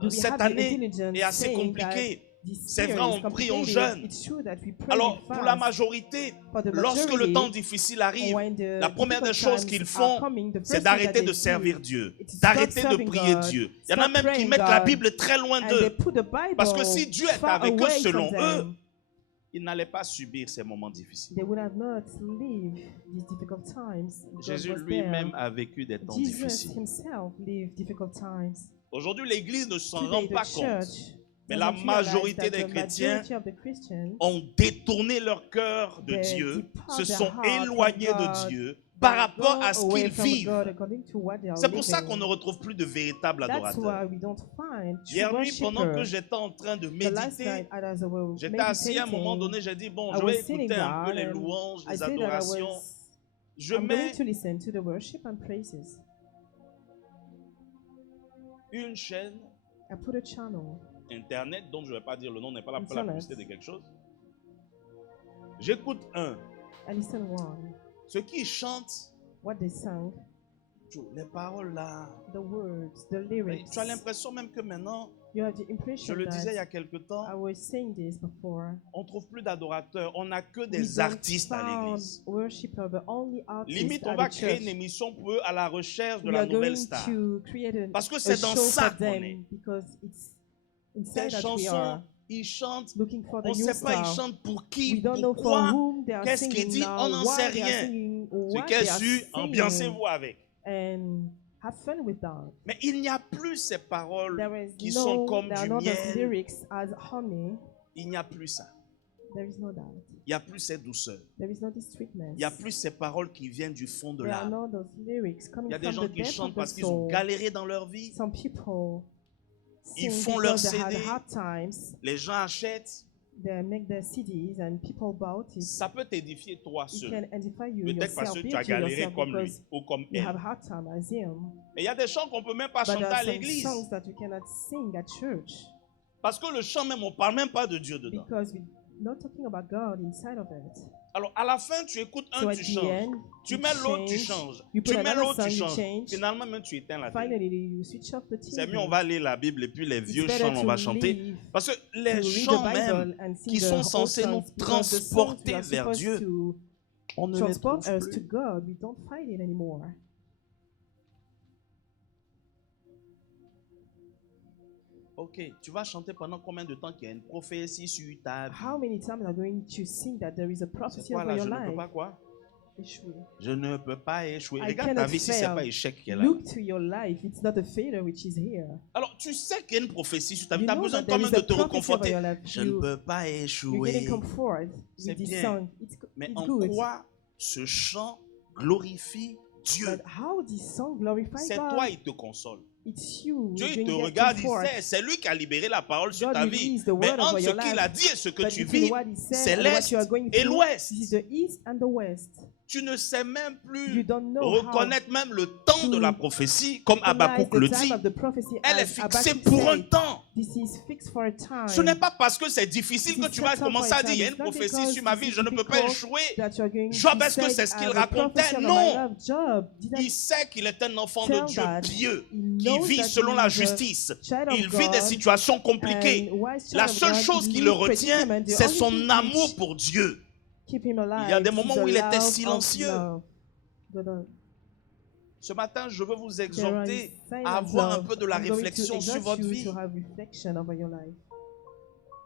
do we cette have the année intelligence est assez saying that compliquée. this C'est year vrai, is on prie, on complicated? jeûne. It's true that we pray Alors, and pour la fast. majorité, For the lorsque le majority, temps difficile arrive, when the la première des difficult choses qu'ils times are font, coming, the c'est first thing d'arrêter that de they servir do, Dieu, it's to d'arrêter stop de serving prier God, Dieu. Il y en a stop même qui praying mettent la God, Bible très loin and they d'eux. put the Bible Parce que si Dieu est far avec eux, away selon from eux, them, ils n'allaient pas subir ces moments difficiles. they would have not lived these difficult times. God Jésus was there. lui-même a vécu des temps Jesus difficiles. himself lived difficult times. Aujourd'hui, l'Église ne s'en Today, rend the pas compte. church Mais la doesn't realize majorité that des the chrétiens majority of the Christians, ont détourné leur cœur de they Dieu, depart se their sont heart from éloignés God, de Dieu par rapport go à ce away qu'ils from vivent. God according to what they are C'est pour ça living. qu'on ne retrouve plus de véritables That's adorateurs. why we don't find true Hier nuit, pendant que worshipers. j'étais en train de The last méditer, night, as I was j'étais assis à un moment meditating, donné, j'ai dit, bon, I je was vais sitting écouter un peu down les and louanges, I les said that I adorations. was, Je I'm going mets to listen to the worship and praises. une chaîne I put a channel, internet, dont je ne vais pas dire le nom, n'est pas là pour la Internet. publicité de quelque chose. J'écoute un. I listen one, Ceux qui chantent, what they sang, les paroles là, the words, the lyrics. tu as l'impression même que maintenant, You have the Je impression le disais il y a that quelque temps, I was saying this before. on ne trouve plus d'adorateurs, on n'a que We des don't artistes à found l'église. worshiper, but only artists Limite, on at va the créer une church. émission pour eux à la recherche de We la are nouvelle going star. to create Parce que a c'est dans show ça for qu'on est. them because it's Des inside that we chansons, are ils chantent, looking for the on ne new sait pas ils star. chantent pour qui, We don't know for pourquoi, whom they are qu'est-ce qu'ils singing disent, now, on n'en sait why they are rien. singing, Ce what qui est they are sûr, saying, ambiancez-vous avec. and have fun with that. Mais il n'y a plus ces paroles There is qui sont comme there are du not those miel. lyrics as honey. Il n'y a plus ça. There is no that. Il n'y a plus cette douceur. There is no this sweetness. Il n'y a plus ces paroles qui viennent du fond de There are l'âme. not those lyrics Il coming y a des from gens the qui depth chantent of the parce qu'ils ont soul. galéré dans leur vie. Some people Ils sing font leur because they had CD. hard times. Les gens achètent. They make their CDs and people bought it. Ça peut t'édifier toi It seul. can edify you Peut-être parce yourself, que tu build as you galéré yourself comme lui because ou comme you have elle. hard time as him. Et il y a des chants qu'on ne peut même pas But chanter there à are some l'église. songs that you cannot sing at church Parce que le chant même, on ne parle même pas de Dieu dedans. because we're not talking about God inside of it. Alors à la fin, tu écoutes So un, at tu the changes. end, Tu you mets l'autre, tu change. changes. You Tu put mets another l'autre, tu song, you changes. change. Finalement, même tu éteins la télé. Finally, you switch off the TV. C'est mieux, on va lire la Bible et puis les It's vieux better chants, on to va chanter. leave Parce que to les read chants the même Bible and sing qui the sont old censés nous songs because the songs we transporter are vers supposed Dieu, to on ne les transport trouve us to plus. God, we don't find it anymore. Ok, tu vas chanter pendant combien de temps qu'il y a une prophétie sur ta vie? How many times are going to sing that there is a C'est prophecy quoi over là? your Je ne peux life? pas quoi? Échouer. Je ne peux pas échouer. I Regarde ta cannot vie si c'est fail. pas échec qu'elle a. Look to your life. It's not a failure which is here. Alors, tu sais qu'il y a une prophétie sur ta vie. You Tu as know besoin that quand there même is de a te prophecy over reconforter. your life. Je ne peux pas You're échouer. getting comfort C'est with this bien. song. Mais It's en good. quoi ce chant glorifie Dieu? But how this song glorifies C'est God? toi, il te console. It's you. Dieu, doing il te that regarde, il comfort. sait, c'est lui qui a libéré la parole sur God ta vie. released the Mais word entre over ce your qu'il life. a dit et ce que But tu between vis, what he said c'est and what l'Est you are going et through, l'Ouest. this is the east and the west. Tu ne sais même You plus don't know reconnaître même le temps to de la prophétie, comme how Habakkuk le the time dit. of the prophecy Elle est as fixée Habakkuk pour un said, temps. This is fixed for a time. Ce n'est pas parce que c'est difficile This que is tu vas set up commencer for a à dire, il y a time. une It's not prophétie because sur ma this vie, is je ne peux pas difficult échouer. that you are going Job, to est-ce que say, c'est ce qu'il the racontait? prophecy of Non. my love, Job did not Il sait qu'il est un enfant tell de Dieu that. pieux, He qui knows vit that selon he la is a justice. child of Il vit des God, situations compliquées. and wise La child of seule God, chose he qui le lives retient, predicament. The c'est only son thing amour which pour Dieu. keep him alive Il y a des is moments the où il était love of silencieux. love. Ce matin, je veux vous There exhorter is silence à avoir un love. peu de la I'm going to réflexion sur exhort votre you vie. to have reflection over your life.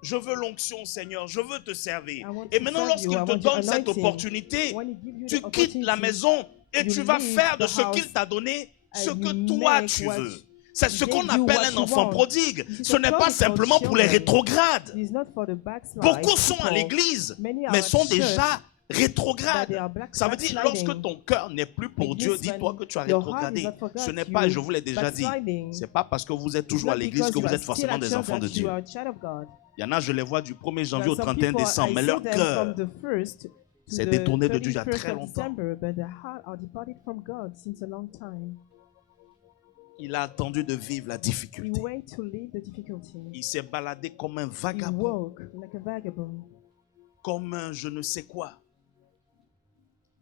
Je veux l'onction, Seigneur. Je veux te servir. I want Et to maintenant, serve lorsqu'il you. I te want your donne cette anointing. opportunité, When he gives you tu the quittes la opportunity, maison et you tu vas leave faire de the ce qu'il house t'a donné ce and que you toi make tu what veux. C'est ce he qu'on gave you appelle what un you enfant want. prodigue. This is Ce a n'est pas prodigal simplement pour les children. rétrogrades. It is not for the backslide Beaucoup sont à people. l'église, Many are mais at sont church, déjà but they rétrogrades. are Ça veut dire, backsliding. lorsque ton cœur n'est plus pour And Dieu, yes, dis-toi when que tu as your heart rétrogradé. is not for God, Ce n'est you pas, je vous l'ai déjà dit, backsliding. c'est pas parce que vous êtes It's toujours à not l'église because que you vous are êtes still forcément at des church enfants de that you Dieu. are a child of God. Il y en a, je les vois du 1er There janvier au are some 31 people, décembre, I mais see leur them cœur from the 1st to s'est the détourné de Dieu il y a 31st très of longtemps. December, but their heart are departed from God since a long time. Il a attendu de vivre la He difficulté. wait to leave the difficulty. Il s'est baladé comme un He vagabond, walk like a vagabond. comme un je ne sais quoi.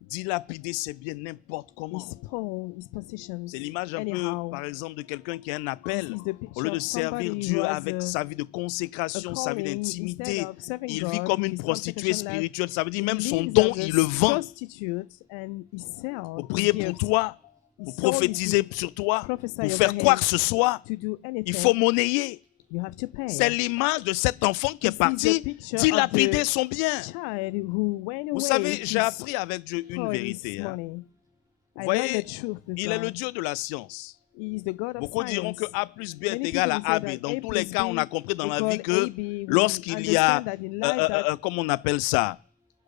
Dilapider ses biens n'importe comment. His pawn, his possessions. C'est l'image un anyhow. peu, par exemple, de quelqu'un qui a un This appel. is the picture Au lieu de of somebody servir who Dieu has avec sa vie de a consécration, sa vie calling, d'intimité, instead of serving il God vit comme with une his prostituée consecration life, spirituelle. Ça veut dire même he son lives don, as a il le vend prostitute and he sells pour his prier pour gifts. toi, He pour sold his prophétiser gifts, sur toi, prophesy pour over faire him. quoi que ce soit. To do anything, Il faut monnayer. you have to pay. C'est l'image de cet enfant qui est This is the parti picture of dilapider the son bien. child who went Vous away savez, to j'ai appris avec Dieu une spoil his vérité. hein. money. Vous I voyez, learned the truth with il est le God. Dieu de la science. He is the God of Beaucoup diront science. que A plus B est Many égal à people say AB. that Dans A tous les plus cas, B on a compris dans la equal vie que AB. We lorsqu'il y a, understand that in life that comment on appelle ça,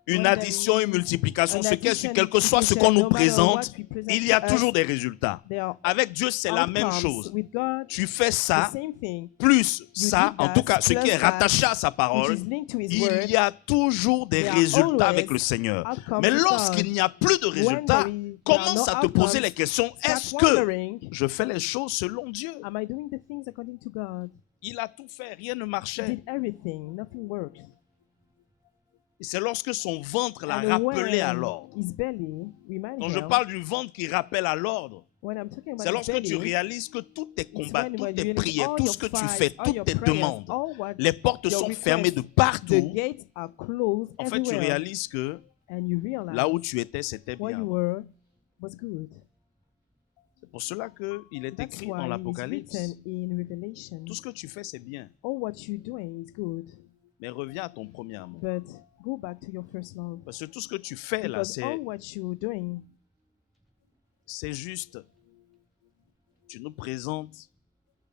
une when there addition, une is multiplication, an ce qui est addition, sur quel que soit ce multiplication, qu'on nous no matter présente, what we present il y a to us, toujours des résultats. there are Avec Dieu, c'est la même outcomes. chose. With God, Tu fais the ça, same thing, plus ça, do en that, tout cas, ce qui plus est that, rattaché à sa which parole, is linked to His il word. y a toujours des There are résultats avec always le Seigneur. outcomes Mais with God. lorsqu'il n'y a plus de When résultats, there are commence no à te poser outcomes, les questions. start Est-ce que wondering, je fais les choses selon Dieu? am I doing the things according to God? Il a tout fait, rien ne He marchait. did everything, nothing worked. Et c'est lorsque son ventre l'a And rappelé à when l'ordre. his belly reminded Quand je him, parle du ventre qui rappelle à l'ordre, when I'm talking about c'est his lorsque tu belly, réalises que tous tes it's combats, when toutes you tes realize prières, all tout your ce que tu fights, fais, all toutes your tes prayers, demandes, all what les portes your sont requests, fermées de the partout. gates are closed En fait, tu everywhere. réalises que And you realize là où tu étais, c'était where bien. you were was good. C'est pour cela qu'il est That's écrit dans why it is l'Apocalypse. written in Revelation. Tout ce que tu fais, c'est bien. All what you're doing is good, Mais reviens à ton premier amour. but go back to your first love. Parce que tout ce que tu fais là, Because all what you're doing, c'est juste. Tu nous présentes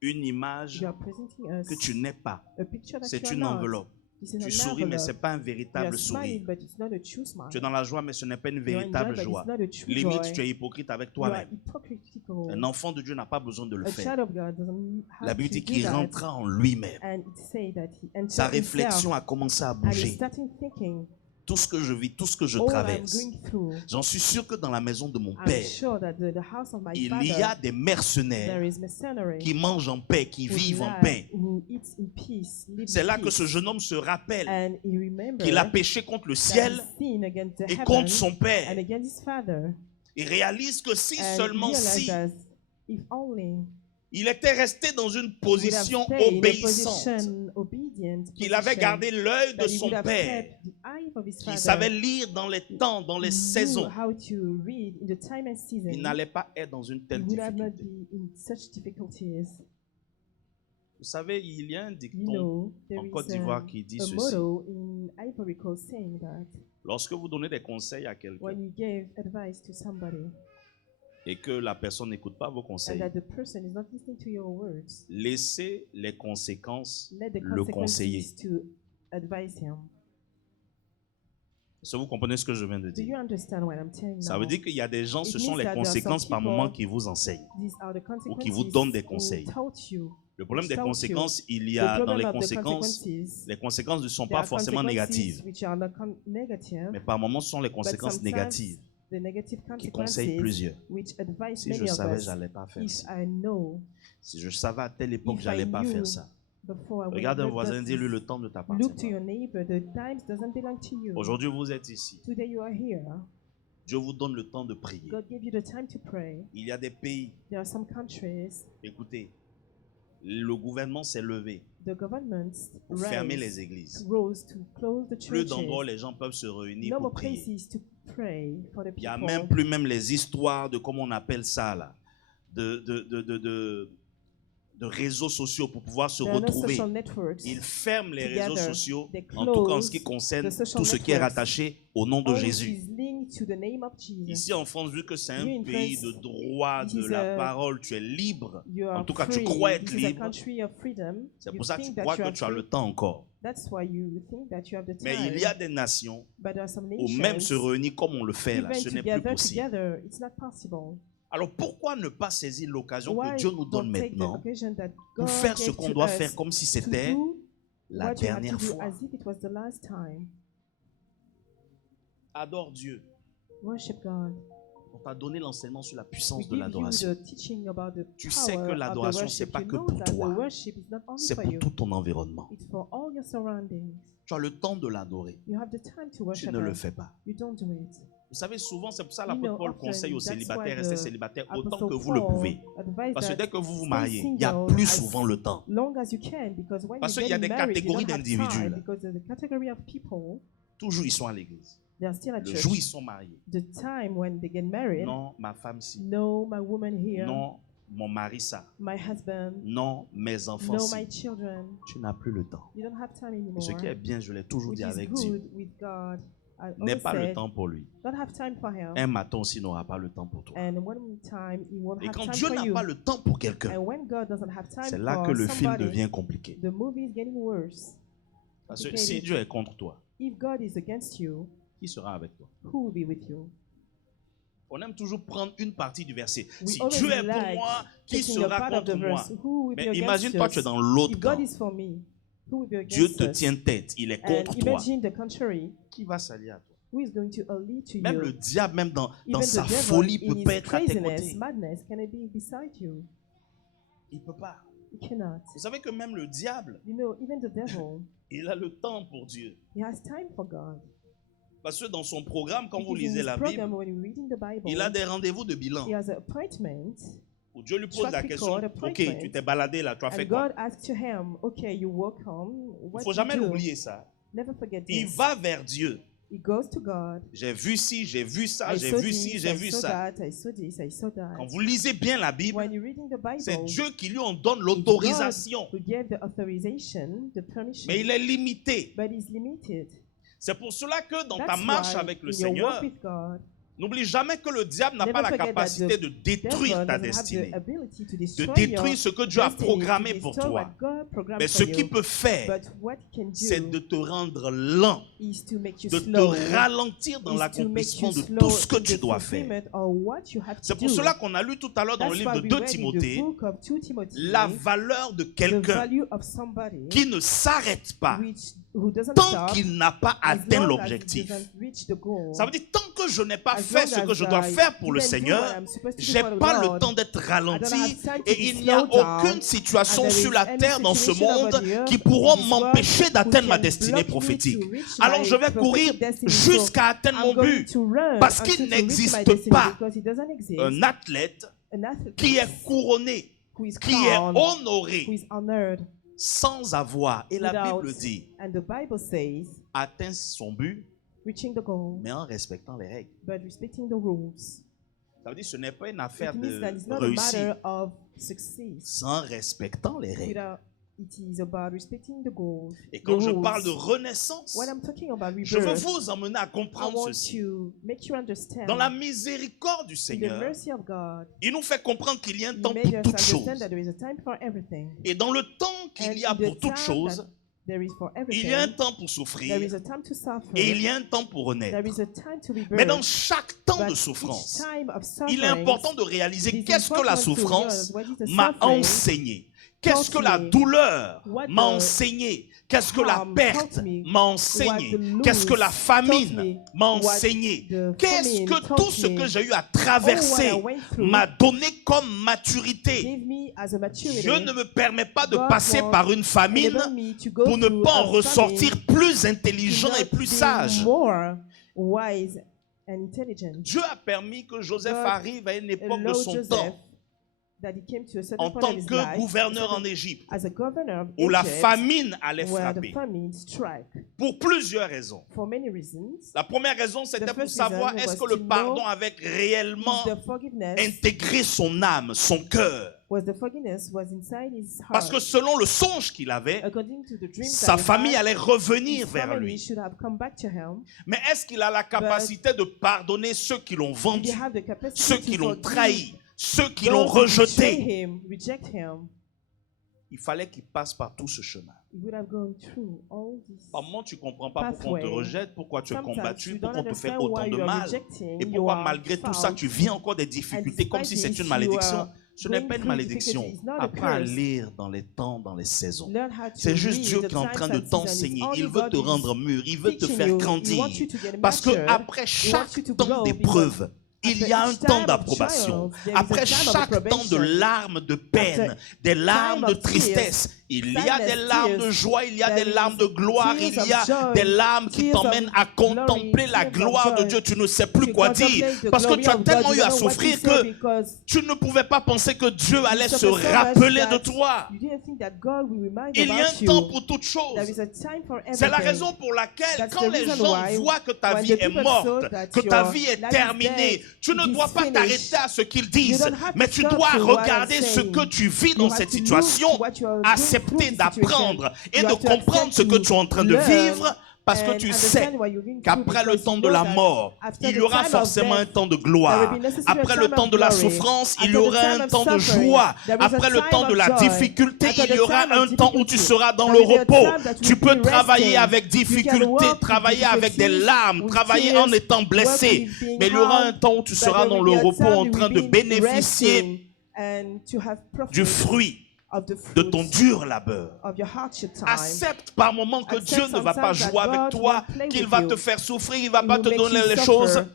une image you are presenting us que tu n'es pas. a picture that C'est you une are not. enveloppe. This is Tu an souris, mais ce envelope. n'est pas un You are véritable sourire. smiling, but it's not a true smile. Tu es dans la joie, mais ce n'est pas une You are in joy, véritable but joie. it's not a true Limite, joy. tu es hypocrite avec You are toi-même. hypocritical. Un enfant de Dieu n'a pas besoin de le A faire. child of God doesn't La have Bible to dit do qu'il that. rentra en lui-même. And it say that he entered Sa himself, réflexion a commencé à and he's bouger. starting thinking, Tout ce que je vis, tout ce que je all I'm traverse. going through, J'en suis sûr que dans la maison de mon I'm père, sure that the house of my il father, y a des there mercenaires is mercenary qui mangent en paix, qui who vivent en lie, paix. who eats in peace, live C'est in là que peace. ce jeune homme se rappelle And he remembers qu'il a péché contre le that ciel he sinned against the et heaven contre son and père. against his father. Il réalise que si And seulement realized si that if only il était resté dans une he would have position stayed in a obéissante, position, obedient qu'il avait position, gardé l'œil de that he son would have père, kept the eye of his qu'il father, savait lire dans les temps, dans les knew saisons, how to read in the time and season, il n'allait pas être dans une he telle would have not difficulté. be in such difficulties. Vous savez, il y a un You dicton know, there en is Côte d'Ivoire qui dit a ceci. motto in Ivory Coast saying that Lorsque vous donnez des conseils à quelqu'un when you give advice to somebody et que la personne n'écoute pas vos and conseils, that the person is not listening to your words, laissez les conséquences let the le conseiller. consequences to advise him. Est-ce que vous comprenez ce que je viens de Do you dire? understand what I'm saying Ça now? veut dire qu'il y a des gens, ce It sont means les that there are some conséquences par people- moment qui vous enseignent. These are the consequences qui vous donnent des who conseils. taught you. Le problème des Taught you. conséquences, il y The a dans problem les of the conséquences, consequences, les conséquences ne sont there pas are forcément consequences négatives, which are not negative, mais par moments ce sont les but conséquences sometimes négatives the negative qui conseillent consequences plusieurs. which advise Si je many of savais, us. j'allais pas faire If ça. I know Si je savais à telle époque, If j'allais I pas knew faire ça. before I would Regarde un not voisin, do dis-lui this. le temps ne Look to t'appartient your pas. neighbor. The times doesn't belong to you. Aujourd'hui, vous êtes ici. Today you are here. Dieu vous donne le temps de prier. God gave you the time to pray. Il y a des pays, There are some countries, écoutez, le gouvernement s'est levé the governments pour fermer les églises. rose to close the Plus churches. d'endroits où les gens peuvent se réunir No pour more prier. places to pray for the Il n'y a people. même plus même les histoires de, comment on appelle ça là, de réseaux sociaux pour pouvoir se There are no retrouver. social networks. Ils ferment les together. réseaux sociaux, They en tout cas en ce close qui concerne the social tout ce qui est networks. rattaché au nom de All Jésus. is linked to the name of Jesus. Ici en France, vu que c'est Here un in pays France, de droit, it de is la a- parole, tu es libre. You En are tout cas, tu free. crois être This is a libre. country of freedom. C'est You pour ça que tu think that crois you que are tu as free. le temps encore. That's why you think that you have the Mais time. il y a des nations But there are some où même se nations, réunir comme on le fait là, even ce n'est plus together, possible. together, it's not possible. Alors pourquoi ne pas saisir l'occasion Why que Dieu nous donne don't take the maintenant occasion that pour God faire ce gave qu'on to doit us faire comme si to c'était do la what you have to dernière do fois? as if it was the last time. Adore Dieu. Worship God. On t'a donné l'enseignement sur la We puissance de give you l'adoration. the teaching about the Tu sais que power of the l'adoration, c'est worship. pas You que know pour that toi. the worship is not only C'est for pour you. tout ton environnement. It's for all your surroundings. Tu as le temps de l'adorer. You have the time to Tu worship ne le Him. fais pas. You don't do it. Vous savez, souvent, c'est pour ça You l'apôtre know, Paul often, conseille aux that's why célibataires, the restez célibataires autant Apostle que vous le Paul pouvez. advised Parce que that dès que vous vous stay mariez, il y a single plus as souvent le temps. long as you can, because when Parce you're qu'il y a getting des married, you catégories don't have d'individus, time, là. because the category of people, Toujours, ils sont à l'église. they are still at Le church. jour, ils sont mariés. The time when they get married, Non, ma femme, si. no, my woman here, Non, mon mari, ça. my husband, Non, mes enfants, no, si. my children. Tu n'as plus le temps. You don't have time Et anymore. ce qui est bien, je l'ai toujours Which dit is avec Dieu, good with God. I n'aie always pas le said, temps pour lui. don't have time for him. Un matin aussi n'aura pas le temps pour toi. And one time he won't Et have quand time Dieu for n'a you. pas le temps pour quelqu'un, And when God doesn't have time c'est là for que le film somebody, devient compliqué. the movie is getting worse. Parce que complicated. si Dieu est contre toi, If God is against you, qui sera avec toi? who will be with you? On aime toujours prendre une partie du verset. We Si always Dieu est pour like moi, qui taking a sera part of contre the moi? verse. Who will be Mais against imagine-toi, us? tu es dans l'autre If God camp. is for me, who will be against Dieu te us? tient tête, il est And contre toi. imagine the contrary. Qui va s'allier à toi? Who is going to lead to Même you? le diable, même dans Even sa the devil, folie, in peut his pas être à tes craziness, côtés. madness, can it be beside you? Il peut pas. He cannot. Vous savez que même le diable, You know, even the devil, il a le temps pour Dieu. he has time for God. Parce que dans son programme, quand vous Because in lisez his la program, Bible, when we're reading the Bible, il a des rendez-vous de bilan. he has an appointment, Où Dieu lui pose la track question, record, ok, appointment, tu t'es baladé là, tu as fait and quoi? God asks to him, okay, you walk home, Il ne what faut do jamais you do? l'oublier ça. Never forget Il this. va vers Dieu. He goes to God. J'ai vu ci, j'ai vu ça, I j'ai saw vu this, ci, j'ai I vu saw ça. that, I saw this, I saw that. Quand vous lisez bien la Bible, When you're reading the Bible, c'est Dieu qui lui en donne it's l'autorisation. God who gave the authorization, the permission, Mais il est limité. but he's limited. C'est pour cela que dans ta That's marche why avec le in your walk Seigneur, with God, n'oublie jamais que le diable n'a never pas la forget that capacité the de détruire devil ta doesn't have destinée, the ability to de destroy détruire your ce que Dieu a destiny, programmé to pour destroy toi. what God programmed Mais for ce you. qu'il peut faire, But what he can c'est do de te rendre lent, is to make you de slow, te ralentir dans is to make l'accomplissement you de slow tout ce que in tu the dois faire. fulfillment of what you have to C'est pour do. cela qu'on a lu tout à l'heure dans le That's livre why de we 2 read in the Timothée book of 2 Timothy, la valeur de the quelqu'un value of somebody qui ne s'arrête pas who doesn't tant stop qu'il n'a pas as atteint long as he l'objectif. doesn't reach the goal. Ça veut dire tant que je n'ai pas As fait long ce que as je dois I faire pour le didn't do Seigneur, what I'm supposed to do j'ai for the pas le Lord, temps d'être I don't ralenti have time to et be il n'y a slowed down, aucune situation and there sur is la any terre dans ce situation monde over the earth qui in pourront this world m'empêcher who d'atteindre ma can destinée block me prophétique. to reach Alors my je vais courir prophetic destiny. So jusqu'à atteindre I'm mon going but to run parce until qu'il to reach my n'existe destiny pas because it doesn't exist. un athlète An athlete qui est couronné, who is qui est crowned, honoré who is honored sans avoir, et la without, Bible dit, and the Bible says, atteint son but, reaching the goal, mais en respectant les règles. but respecting the rules. Ça veut dire que ce n'est pas une affaire It means that it's de not a réussir matter of success. sans respectant les règles. Without, it is about respecting the goals. Et quand the je rules. parle de renaissance, When I'm talking about je veux rebirth, vous emmener à I comprendre want ceci. to make you understand Dans la miséricorde du in the Seigneur, mercy of God, il nous fait comprendre qu'il y a un He temps made pour us toutes choses. understand that there is a time for everything. Et dans le temps And qu'il y a in the pour toutes time choses, that there is for il everything, y a un temps pour there souffrir is a time to suffer. et il y a un temps pour There renaître. is a time to Mais dans rebirth. chaque temps But de each souffrance, time of il est suffering, important de it réaliser is qu'est-ce que la important to souffrance realize what is the m'a suffering enseigné. Qu'est-ce que taught la me, douleur what m'a the enseigné. Qu'est-ce que la harm perte taught me, m'a enseigné. what the Qu'est-ce que la loss famine taught me, m'a what enseigné. the Qu'est-ce famine que taught tout ce me, que j'ai eu à all what traverser I went through m'a donné comme maturité. gave me as a maturity. Dieu ne me permet pas de God passer wants par une famine enable me to go pour ne through pas en a ressortir famine plus to intelligent et not plus be sage. more wise and intelligent. Dieu a permis que Joseph God arrive à une époque de Allowed son Joseph temps that he came to a certain en point tant of his que life, gouverneur en certain- Égypte, as a governor of où la Egypt, famine allait where the frapper, famine struck pour plusieurs raisons. for many reasons. La première raison, c'était The pour first savoir reason est-ce was que le to pardon know avait réellement The forgiveness intégré son âme, son cœur. was inside his heart. Parce que selon le songe qu'il avait, According to the dreams sa that he famille had, allait revenir his vers family lui. should have come back to him. Mais est-ce qu'il a la capacité de pardonner ceux qui l'ont Did vendu, he have the capacity ceux to qui l'ont forgive trahi, ceux qui those l'ont who betray rejeté? him, reject him? Il fallait qu'il passe par tout ce chemin. He would have gone through all this. Par moment, tu ne comprends pas pourquoi on te Pathway. rejette, pourquoi tu es Sometimes combattu, you don't pourquoi on te fait understand autant why de you are mal. rejecting, Et you pourquoi are malgré tout ça, found. tu vis encore des difficultés comme si despite c'était une this, malédiction. you are Ce n'est going pas une through malédiction. difficulties. It's not a Apprends à curse. lire dans les temps, dans les saisons. Learn how to C'est juste read Dieu the qui est en times train de and seasons. t'enseigner. It's only Il veut God te is rendre mûr. Il veut te teaching faire you. He grandir. wants you to get Parce que matured. après He chaque wants you to temps grow d'épreuve, il y a un each temps time of d'approbation. trials, there is a Après time of chaque temps de approbation. larmes, de peine, des larmes time de of tristesse, il y a sadness, des larmes de tears, joie, il y a des there larmes is de gloire, tears il y a of joy, des larmes qui tears of t'emmènent à contempler glory, la tears of gloire de joy. Dieu. Tu ne sais plus To quoi contemplate dire the parce que glory tu as of tellement God. eu You à don't know what to souffrir say que because tu ne pouvais pas penser que Dieu allait you se suffer so much rappeler de that toi. you didn't think that God will remind Il y a about un temps you. pour toute chose. There is a time for C'est la everything. raison pour laquelle, That's quand the les reason gens why voient que ta when vie the est people morte, saw that que ta your vie est life is terminée, dead, tu ne it dois is pas finished. t'arrêter à ce qu'ils You disent, don't have mais to tu stop dois to what I'm regarder ce saying. que tu vis You dans have cette to look situation, what you are going accepter through this d'apprendre situation. et You de have to comprendre accept ce que to tu es en train de learn vivre, parce que and tu sais understand what you're going through qu'après le because temps you de know la that mort, after il y the aura time of forcément un death, temps de there gloire. will be necessarily a Après le time temps of de la glory. souffrance, il y After the aura time un of temps de suffering, joie. there is a Après le time temps de of la joy. difficulté, After il y the aura time of un temps où tu difficulty, seras dans there le will be a repos. time that you Tu will peux be travailler resting. avec You can difficulté, walk with travailler avec des difficulties, larmes, with travailler tears, en étant blessé. work with being Mais il y aura un harmed, temps où tu but seras there dans will le be a repos time en you train will de be bénéficier resting and to have profit du fruit of the de fruits ton dur labeur. of your hardship time. Accepte par moment que Accept Dieu ne va pas sometimes that jouer avec God toi, won't play qu'il with va you. te faire souffrir, il ne va He pas will te make donner you les suffer. choses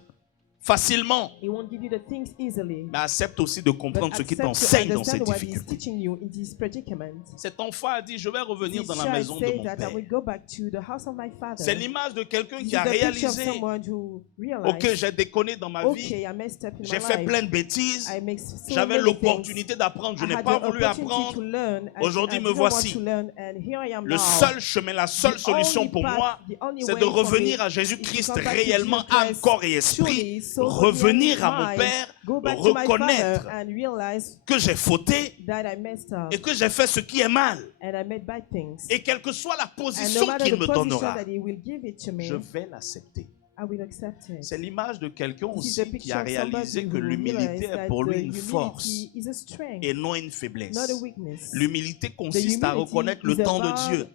facilement. He won't give you the things easily. Mais accepte aussi de But comprendre ce qu'il accept to t'enseigne dans ces understand what He's difficultés. teaching you in this predicament. Cet enfant a dit, je vais revenir This dans la child maison de said mon that I père. will go back to the house of my father. C'est l'image de quelqu'un This qui is a the picture of réalisé, someone who realized, ok, j'ai déconné dans ma vie, okay, I messed up in j'ai my fait life. plein de bêtises, I make so j'avais many things. l'opportunité d'apprendre, je I n'ai had pas the voulu opportunity to apprendre. learn, and Aujourd'hui, I me didn't want voici. to learn, and here I am Le now. seul chemin, la seule The solution only pour path, moi, the only c'est way de for me revenir à is Jésus-Christ to come back to réellement, Jesus âme, Christ, corps et esprit, truly, soul, body, revenir and à mon mind, Père, go back to my reconnaître father and realize que j'ai fauté that I messed up et que j'ai fait ce qui est mal. and I made bad things. Et quelle que soit la And no position matter qu'il the me position donnera, that He will give it to me, je vais l'accepter. I will accept it. C'est l'image de quelqu'un This is aussi the qui picture a of somebody réalisé que who l'humilité realized est that pour lui the une humility force is a strength, et non une faiblesse. not a weakness. L'humilité consiste à humility reconnaître is le temps de about Dieu,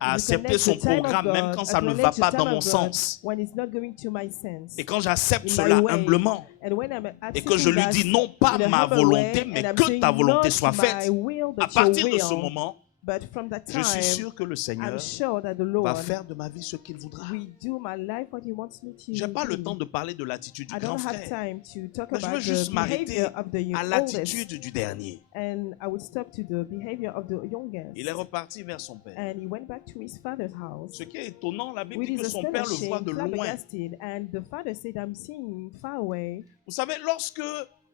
à to accepter connect son the time of programme même God, quand ça ne va acknowledge the pas time dans of mon God sens. when it's not going to my sense. Et quand j'accepte In my cela way. humblement And when I'm et que je accepting lui that dis non pas in a ma humble volonté way, mais and I'm que saying ta volonté not soit my faite, will, à but your partir de will. ce moment, But from that je suis time, sûr que le I'm Seigneur sure that the va Lord faire de ma vie ce qu'il voudra. will do my life what He wants me to Je n'ai pas le do. temps de parler de l'attitude du I grand don't have frère, time to talk mais je veux about juste the m'arrêter behavior of the à oldest, l'attitude du dernier. and I will stop to the behavior of the youngest. Il est reparti vers son père. And he went back to his father's house. Ce qui est étonnant, la Bible With dit his que son père le voit astonishing, de loin. flabbergasted, and the father said, "I'm seeing far away." Vous savez, lorsque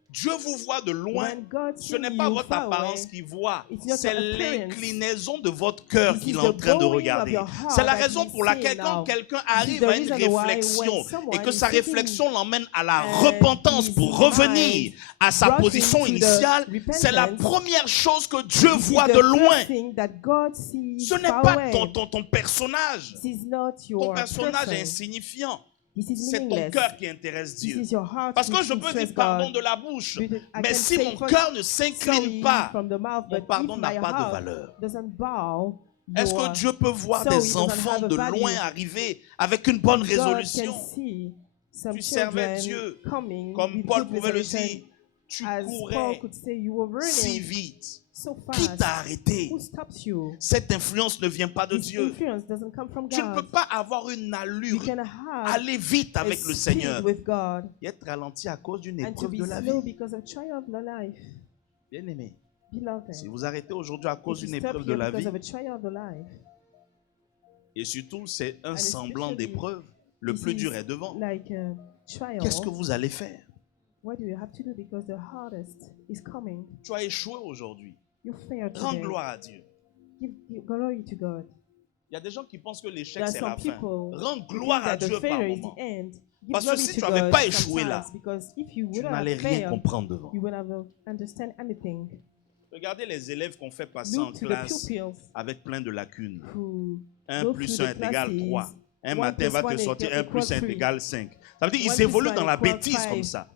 Dieu vous voit de loin, When God ce sees n'est pas you votre far apparence away, qu'il voit, it's not c'est your appearance. l'inclinaison de votre cœur This qu'il is est en the train de bowing of regarder. your heart C'est la that raison he's pour laquelle seeing quand now. quelqu'un This is arrive the à une reason why réflexion when someone et que is sa sitting réflexion l'emmène à la and repentance his pour mind revenir à sa brought him position to the initiale, c'est la repentance, première chose que Dieu this is voit the de loin. first thing that God sees Ce n'est far pas away. ton personnage. This is not Ton your personnage est person. insignifiant. This is C'est ton meaningless. cœur qui intéresse This Dieu. is your heart Parce que which je peux interests dire pardon God. de la bouche, But I mais can si say mon first cœur ne sorry s'incline pas, from the mouth, mon but pardon if n'a my pas de heart valeur. doesn't bow, Est-ce que your Dieu peut voir sorry des doesn't enfants have a de value. loin arriver avec une bonne God résolution? can see some Tu servais children Dieu, coming comme with Paul good pouvait le resolution. dire, tu As Paul courais could say, you were si running vite. so Qui fast. t'a arrêté? Who stops you? Cette influence ne vient pas de This Dieu. influence doesn't come from Tu ne peux God. pas avoir une You allure, can have aller vite a avec le speed Seigneur with God et être ralenti à cause d'une and to épreuve be de la slow vie. because of trial of the life. Bien aimé, Beloved, si vous arrêtez aujourd'hui à cause if you d'une stop épreuve de here la because vie, of a trial of the life, et surtout c'est un And semblant especially d'épreuve, le this plus is dur est devant. like a trial, Qu'est-ce que vous allez faire? what do you have to do because the hardest is coming? Tu as échoué aujourd'hui. You failed Rends today. gloire à Dieu. Give glory to God. Il y a des gens qui pensent que l'échec There are c'est la some fin. people Rends who gloire think à that Dieu the par failure is moment. the end. Give Parce que glory si to tu n'avais God pas échoué là, sometimes, because if you Tu would n'allais have rien failed, comprendre devant. you would have understand anything. Regardez les élèves qu'on fait passer en Look to the classe pupils avec plein de lacunes. who 1 go plus through 1 the est égal classes. 3. Un 1 matin plus va te 1 sortir 1 plus 1 est 3. égal 5. Ça veut dire 1 qu'ils plus évoluent 1 dans la equals bêtise 5. comme ça.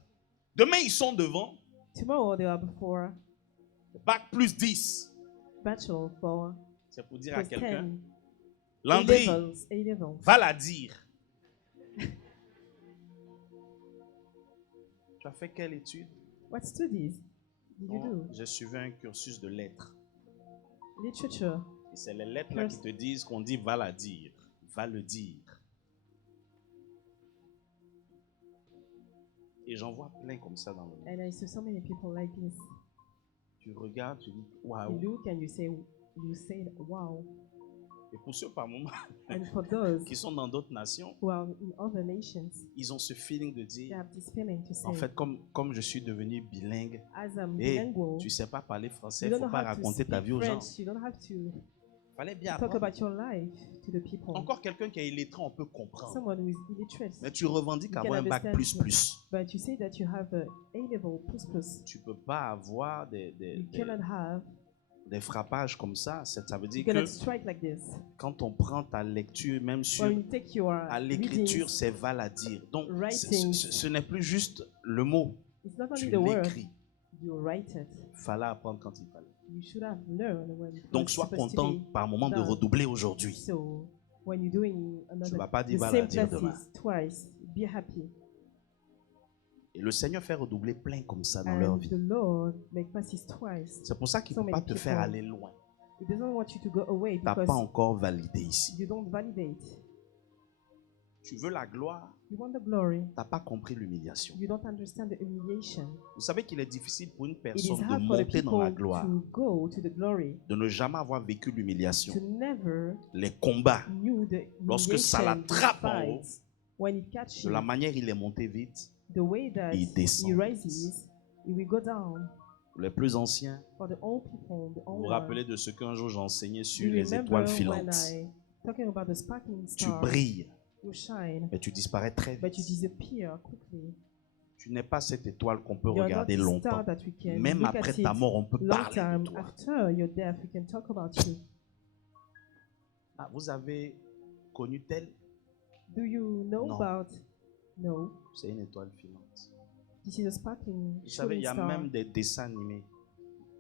Demain, ils sont devant. Tomorrow they are before Bac plus 10. bachelor for C'est pour dire à plus quelqu'un, 10. Landry, A-levels. va la dire. Tu as fait quelle étude? What studies did you Bon, do? j'ai suivi un cursus de lettres. Literature. Et c'est les lettres là qui te disent qu'on dit va la dire. Va le dire. Et j'en vois plein comme ça dans le monde. And I see so many people like this. Tu regardes, tu dis You waouh. look and you say wow. Et pour ceux par moment And for those qui sont dans d'autres nations, who are in other nations, ils ont ce feeling de they dire, have this feeling to say, en fait, comme je suis devenu bilingue, as I'm et bilingual, tu sais pas parler français, you il don't faut pas have to raconter ta speak vie aux gens. French. You don't have to Fallait bien talk apprendre. about your life to the people. Encore quelqu'un qui est illettré, on peut comprendre. Someone who is illiterate, Mais tu revendiques You avoir can un bac understand plus. but you say that you have a A-level plus. Tu peux pas avoir You cannot have. des frappages comme ça. Ça veut You dire cannot que strike like this. quand on prend ta lecture, même sur When you take your à l'écriture, readings, c'est va la dire. Donc, writings. ce n'est plus juste le mot. it's not only Tu the word, l'écris. you write it. Fallait apprendre quand il fallait. You should have learned when it Donc, was sois supposed to content be par moment de done. redoubler aujourd'hui. So, when you're doing Tu another, vas pas dire the va la same dire classes demain. twice, be happy. Et le Seigneur fait redoubler plein comme ça dans leur And vie. the Lord make passes twice. C'est pour ça qu'il ne so peut pas many te faire people. aller loin. It doesn't want you to go away Tu n'as because pas encore validé ici. you don't validate. Tu veux la gloire, You want the glory. tu n'as pas compris l'humiliation. You don't understand the humiliation. Vous savez qu'il est difficile pour une It is personne de hard for the monter dans la people gloire, to go to the glory, de ne jamais avoir vécu l'humiliation, to never les combats, knew the lorsque ça humiliation, the l'attrape en haut, fights. When it catches de la you, manière il est monté vite, the way that il descend. he rises, it will go down. Les plus anciens, For the old people, the vous old vous rappelez de ce qu'un jour j'enseignais sur you les remember étoiles when filantes. talking about the sparkling Tu star, brilles, you shine, mais tu disparais très but you vite. disappear quickly. Tu n'es pas cette étoile qu'on peut You are not regarder the longtemps. star that we can Même look après at ta it mort, on peut long parler time de toi. after your death. We can talk about you. Ah, vous avez connu tel? Do you know Non. about? No. C'est une étoile filante. This is a sparkling Vous savez, il shooting y a star. même des dessins animés